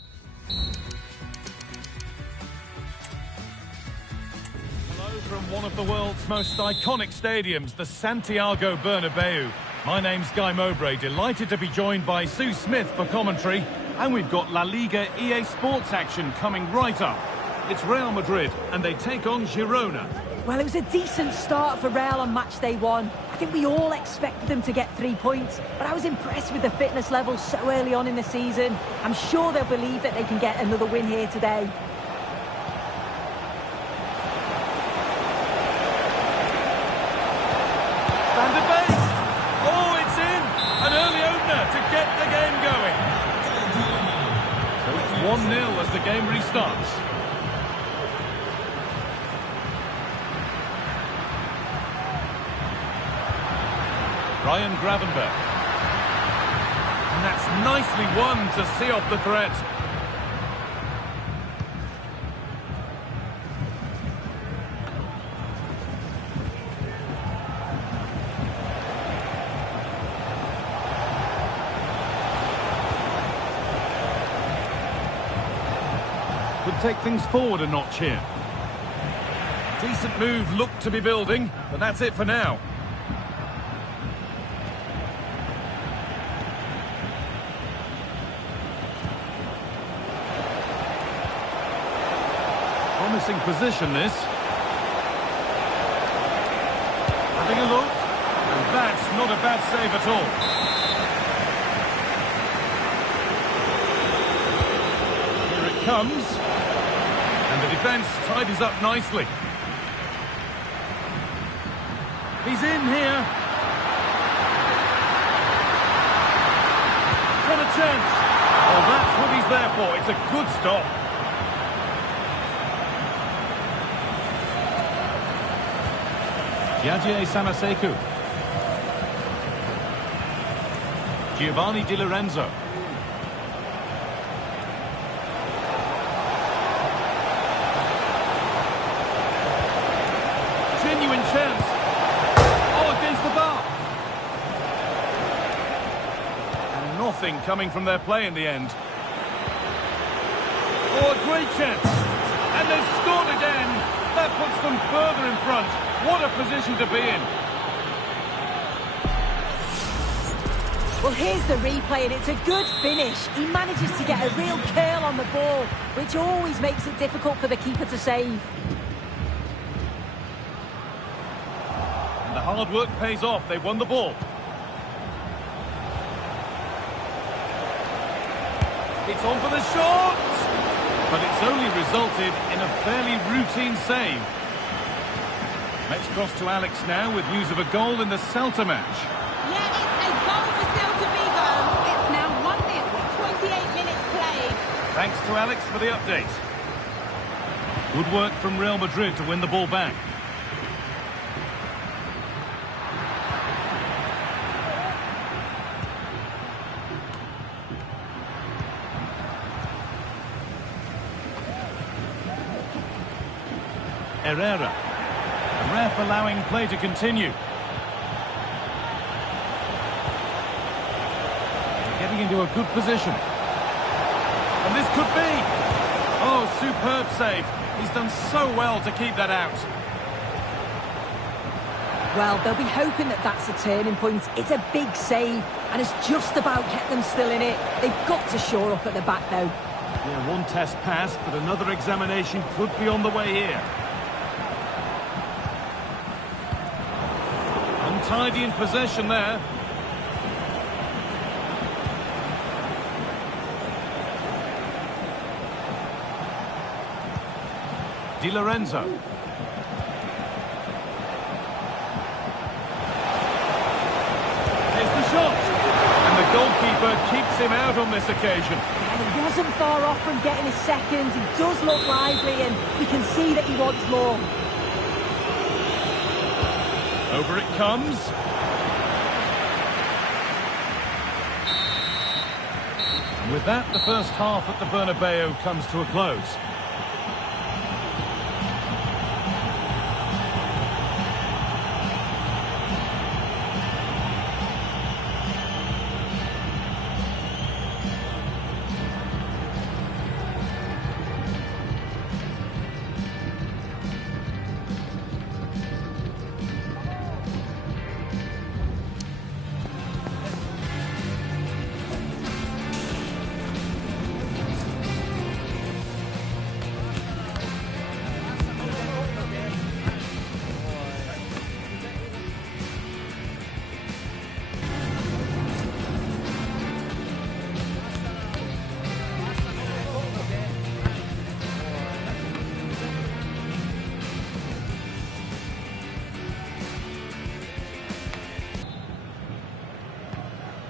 Hello from one of the world's most iconic stadiums, the Santiago Bernabeu. My name's Guy Mowbray, delighted to be joined by Sue Smith for commentary. And we've got La Liga EA Sports action coming right up. It's Real Madrid, and they take on Girona. Well, it was a decent start for Real on match day one. I think we all expected them to get 3 points, but I was impressed with the fitness level so early on in the season. I'm sure they'll believe that they can get another win here today. Van der Beek! Oh, it's in! An early opener to get the game going. So it's 1-0 as the game restarts. Ryan Gravenberch. And that's nicely won to see off the threat. Could take things forward a notch here. Decent move looked to be building, but that's it for now. Promising position, this. Having a look, and that's not a bad save at all. Here it comes, and the defence tidies up nicely. He's in here. What a chance. Oh, that's what he's there for. It's a good stop. Yajie Samaseku. Giovanni Di Lorenzo. Genuine chance. Oh, against the bar. nothing coming from their play in the end. Oh, a great chance. And they've scored again. That puts them further in front. What a position to be in. Well, here's the replay, and it's a good finish. He manages to get a real curl on the ball, which always makes it difficult for the keeper to save. And the hard work pays off. They won the ball. It's on for the shot! But it's only resulted in a fairly routine save. Let's cross to Alex now with news of a goal in the Celta match. Yeah, it's a goal for Celta Vigo. It's now 1-0 with 28 minutes played. Thanks to Alex for the update. Good work from Real Madrid to win the ball back. Herrera. The ref allowing play to continue. Getting into a good position. And this could be. Oh, superb save. He's done so well to keep that out. Well, they'll be hoping that that's a turning point. It's a big save, and it's just about kept them still in it. They've got to shore up at the back, though. Yeah, one test passed, but another examination could be on the way here. Untidy in possession there. Di Lorenzo. Here's the shot. And the goalkeeper keeps him out on this occasion. And he wasn't far off from getting his second. He does look lively, and you can see that he wants more. Over it comes. And with that, the first half at the Bernabeu comes to a close.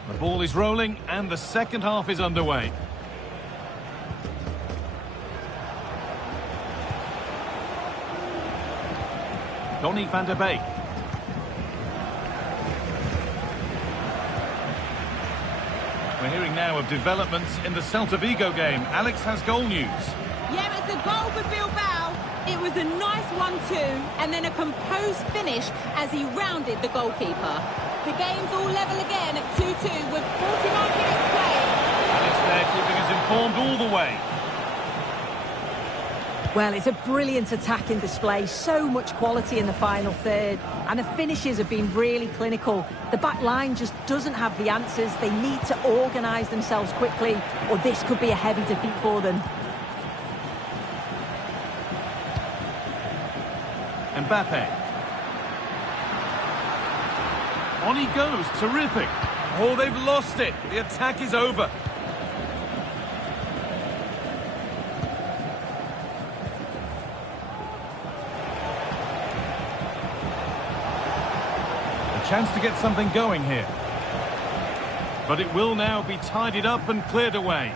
The ball is rolling and the second half is underway. Donny van der Beek. We're hearing now of developments in the Celta Vigo game. Alex has goal news. Yeah, it's a goal for Bilbao. It was a nice 1-2 and then a composed finish as he rounded the goalkeeper. The game's all level again at 2-2 with 49 minutes played. Alex there keeping us informed all the way. Well, it's a brilliant attacking display. So much quality in the final third. And the finishes have been really clinical. The back line just doesn't have the answers. They need to organise themselves quickly, or this could be a heavy defeat for them. Mbappe. On he goes, terrific. Oh, they've lost it. The attack is over. A chance to get something going here. But it will now be tidied up and cleared away.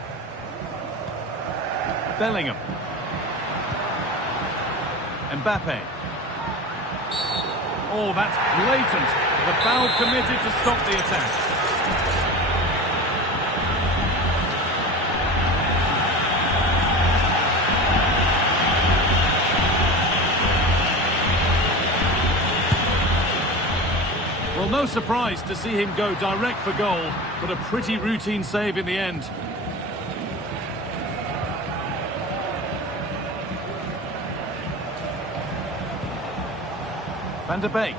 Bellingham. Mbappe. Oh, that's blatant. The foul committed to stop the attack. Well, no surprise to see him go direct for goal. but a pretty routine save in the end. Van der Beek.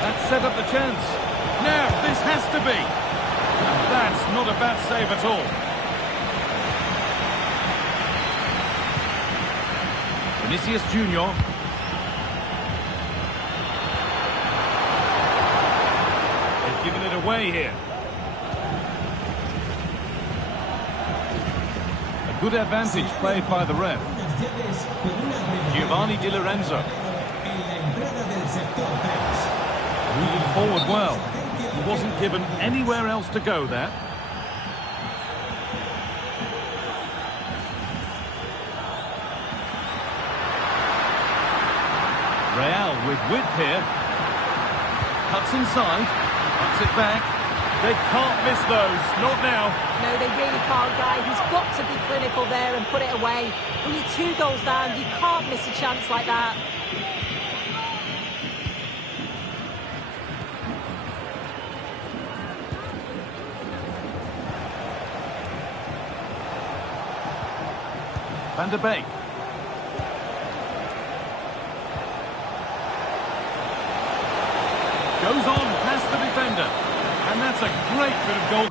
That set up the chance. Now, this has to be. And that's not a bad save at all. Vinicius Junior. They've given it away here. A good advantage played by the ref. Giovanni Di Lorenzo. Moving forward well. He wasn't given anywhere else to go there. Real with width here. Cuts inside. Cuts it back. They can't miss those. Not now. No, they really can't, Guy. He's got to be clinical there and put it away. When you're 2 goals down, you can't miss a chance like that. Van der Beek. Goes on past the defender. And that's a great bit of goal.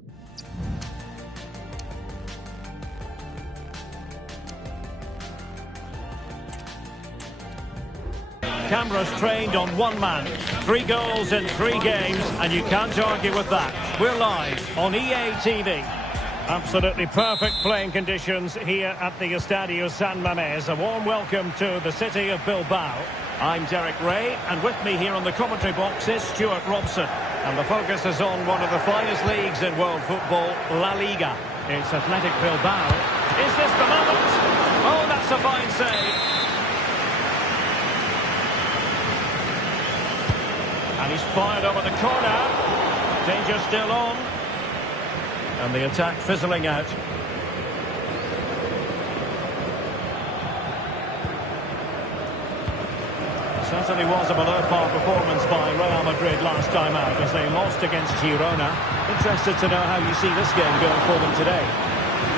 Cameras trained on one man. 3 goals in 3 games, and you can't argue with that. We're live on EA TV. Absolutely perfect playing conditions here at the Estadio San Mamés. A warm welcome to the city of Bilbao. I'm Derek Ray, and with me here on the commentary box is Stuart Robson. And the focus is on one of the finest leagues in world football, La Liga. It's Athletic Bilbao. Is this the moment? Oh, that's a fine save. And he's fired over the corner. Danger still on. And the attack fizzling out. Certainly was a below-par performance by Real Madrid last time out as they lost against Girona. Interested to know how you see this game going for them today.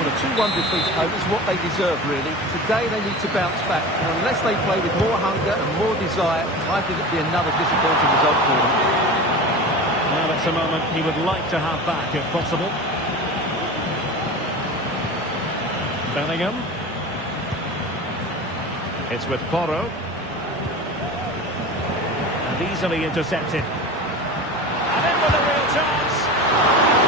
Well, a 2-1 defeat at home is what they deserve, really. Today they need to bounce back. And unless they play with more hunger and more desire, I think it'll be another disappointing result for them. Now that's a moment he would like to have back if possible. Bellingham. It's with Porro. And easily intercepted. And in with a real chance.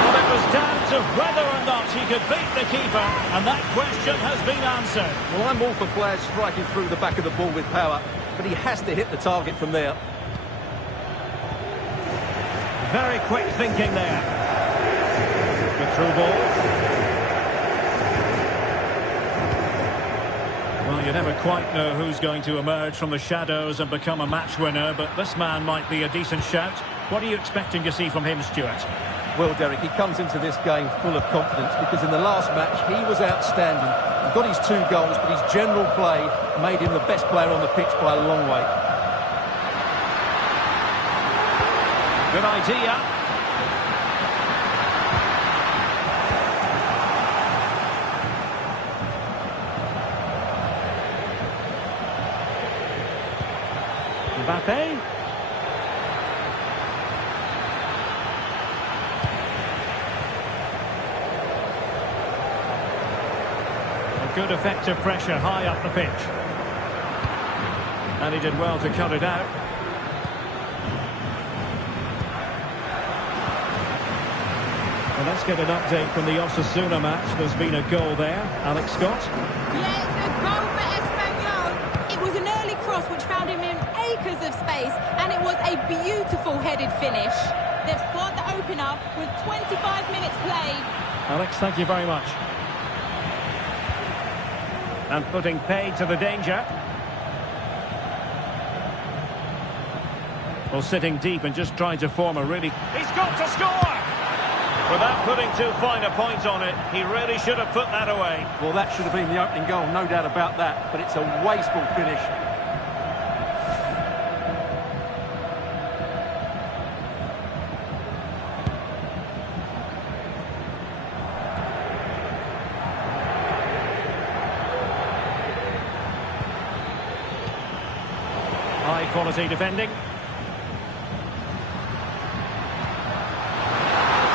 Well, it was down to whether or not he could beat the keeper, and that question has been answered. Well, I'm all for players striking through the back of the ball with power, but he has to hit the target from there. Very quick thinking there. Good through ball. Well, you never quite know who's going to emerge from the shadows and become a match winner, but this man might be a decent shout. What are you expecting to see from him, Stuart? Well, Derek, he comes into this game full of confidence because in the last match he was outstanding. He got his 2 goals, but his general play made him the best player on the pitch by a long way. Good idea. Mbappe. A good effective pressure high up the pitch. And he did well to cut it out. Well, let's get an update from the Osasuna match. There's been a goal there. Alex Scott. Yeah, it's a goal for Espanyol. It was an early cross which found him in acres of space, and it was a beautiful headed finish. They've scored the opener with 25 minutes played. Alex, thank you very much. And putting paid to the danger. Well, sitting deep and just trying to form a really... He's got to score! Without putting too fine a point on it, he really should have put that away. Well, that should have been the opening goal, no doubt about that, but it's a wasteful finish. High-quality defending.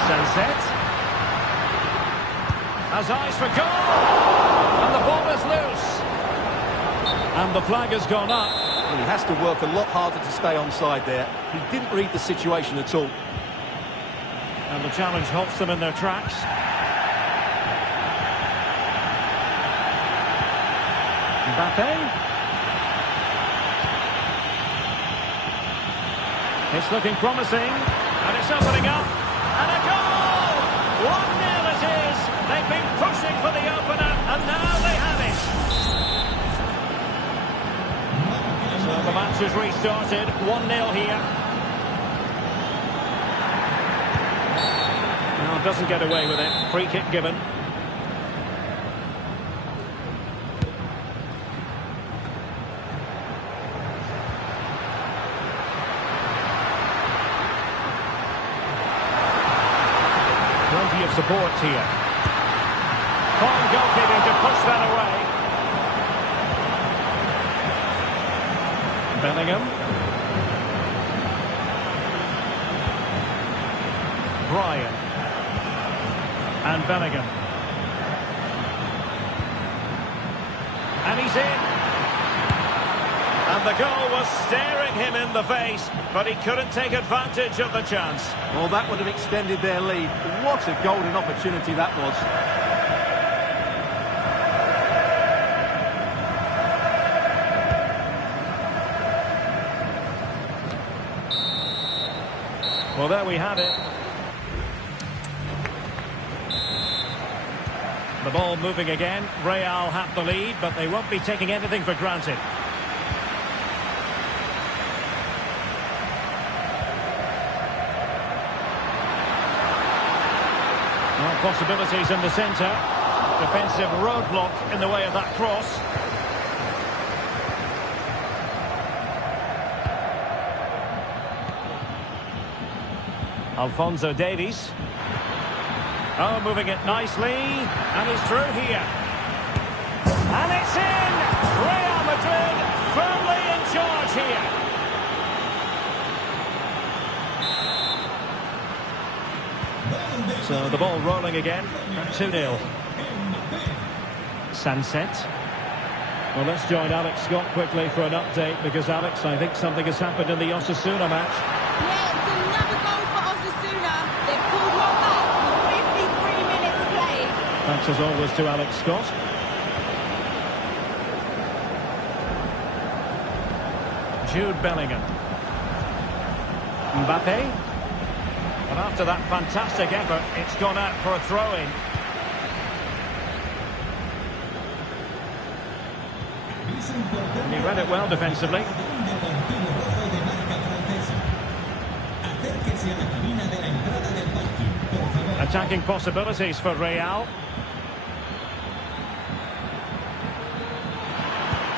Sunset. Has eyes for goal! And the ball is loose. And the flag has gone up. Well, he has to work a lot harder to stay onside there. He didn't read the situation at all. And the challenge halts them in their tracks. Mbappe. It's looking promising. And it's opening up. And a goal! 1-0 it is. They've been pushing for the opener, and now they have it. So the match has restarted. 1-0 here. Now doesn't get away with it. Free kick given. Plenty of support here. Fine goalkeeping to push that away. Bellingham. Bryan. And Bellingham. And he's in. And the goal was staring him in the face, but he couldn't take advantage of the chance. Well, that would have extended their lead. What a golden opportunity that was. Well, there we have it. The ball moving again. Real have the lead, but they won't be taking anything for granted. Well, possibilities in the centre. Defensive roadblock in the way of that cross. Alphonso Davies. Oh, moving it nicely. And he's through here. And it's in! Real Madrid firmly in charge here. So the ball rolling again. 2-0. Sunset. Well, let's join Alex Scott quickly for an update, because, Alex, I think something has happened in the Osasuna match. Yeah, it's another goal for Osasuna. They've pulled one back with 53 minutes played. Thanks as always to Alex Scott. Jude Bellingham. Mbappe. And after that fantastic effort, it's gone out for a throw-in. And he read it well defensively. Attacking possibilities for Real.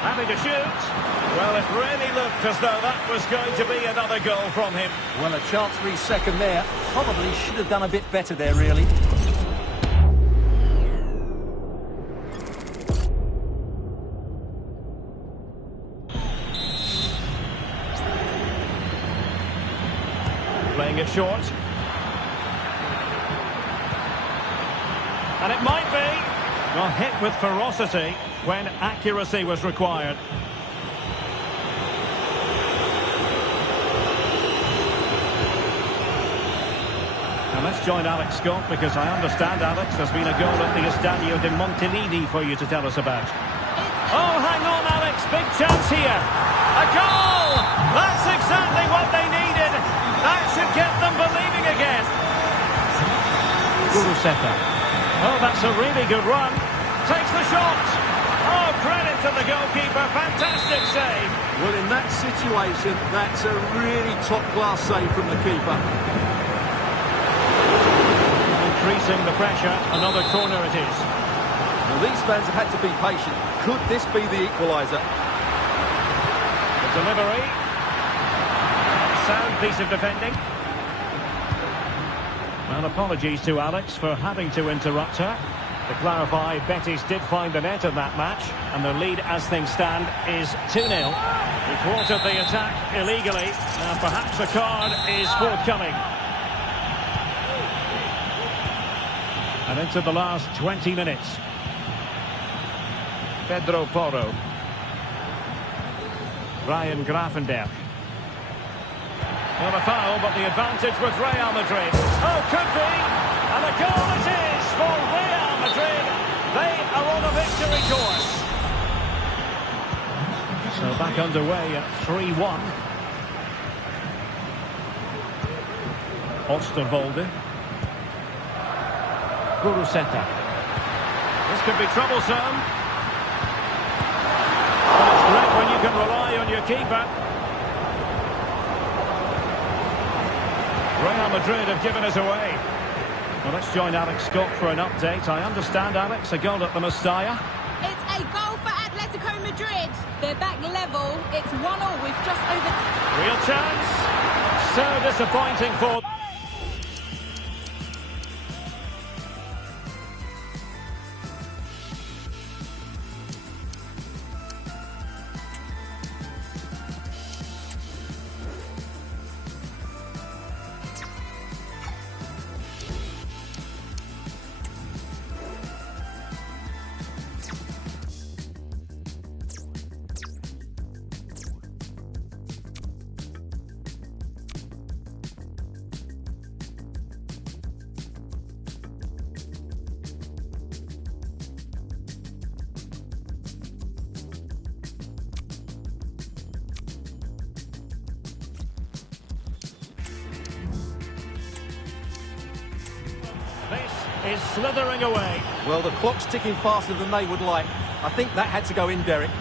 Having to shoot. Well, it really looked as though that was going to be another goal from him. Well, a chance for his second there. Probably should have done a bit better there, really. Playing it short. And it might be. Well, hit with ferocity when accuracy was required. Now let's join Alex Scott, because I understand, Alex, there's been a goal at the Estadio de Montilivi for you to tell us about. Oh, hang on, Alex. Big chance here. A goal! That's exactly what they needed. That should get them believing again. Guruseta. Oh, that's a really good run. Takes the shot. Oh, credit to the goalkeeper. Fantastic save. Well, in that situation, that's a really top-class save from the keeper. Increasing the pressure. Another corner it is. Well, these fans have had to be patient. Could this be the equaliser? The delivery. Sound piece of defending. Well, apologies to Alex for having to interrupt her. To clarify, Betis did find the net in that match, and their lead as things stand is 2-0. He thwarted the attack illegally. Now perhaps a card is forthcoming. And into the last 20 minutes. Pedro Porro. Ryan Gravenberch. Not a foul, but the advantage with Real Madrid. Oh, could be! And a goal it is for Real Madrid. They are on a victory course. So back underway at 3-1. Osterwolde. Guruseta. This could be troublesome. Well, it's great when you can rely on your keeper. Real Madrid have given us away. Well, let's join Alex Scott for an update. I understand, Alex, a goal at the Mestalla. It's a goal for Atletico Madrid. They're back level. It's 1-1 with just over... Real chance. So disappointing for... This is slithering away. Well, the clock's ticking faster than they would like. I think that had to go in, Derek.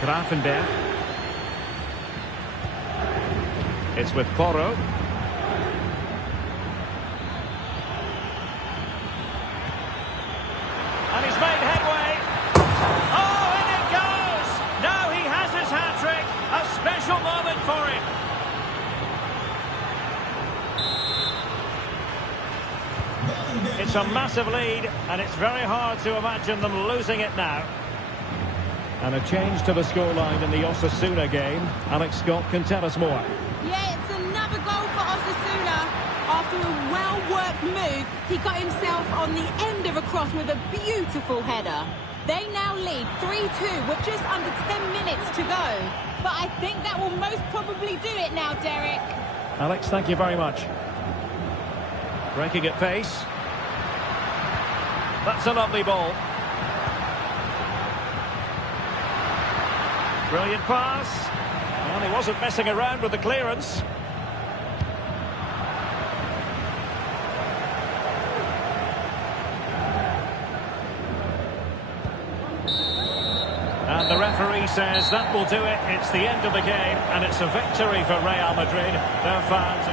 Gravenberch. It's with Porro. And he's made headway. Oh, and it goes! Now he has his hat-trick. A special moment for him. It's a massive lead, and it's very hard to imagine them losing it now. And a change to the scoreline in the Osasuna game. Alex Scott can tell us more. Yeah, it's another goal for Osasuna. After a well-worked move, he got himself on the end of a cross with a beautiful header. They now lead 3-2 with just under 10 minutes to go. But I think that will most probably do it now, Derek. Alex, thank you very much. Breaking at pace. That's a lovely ball. Brilliant pass. Well, he wasn't messing around with the clearance. And the referee says that will do it. It's the end of the game, and it's a victory for Real Madrid. Their fans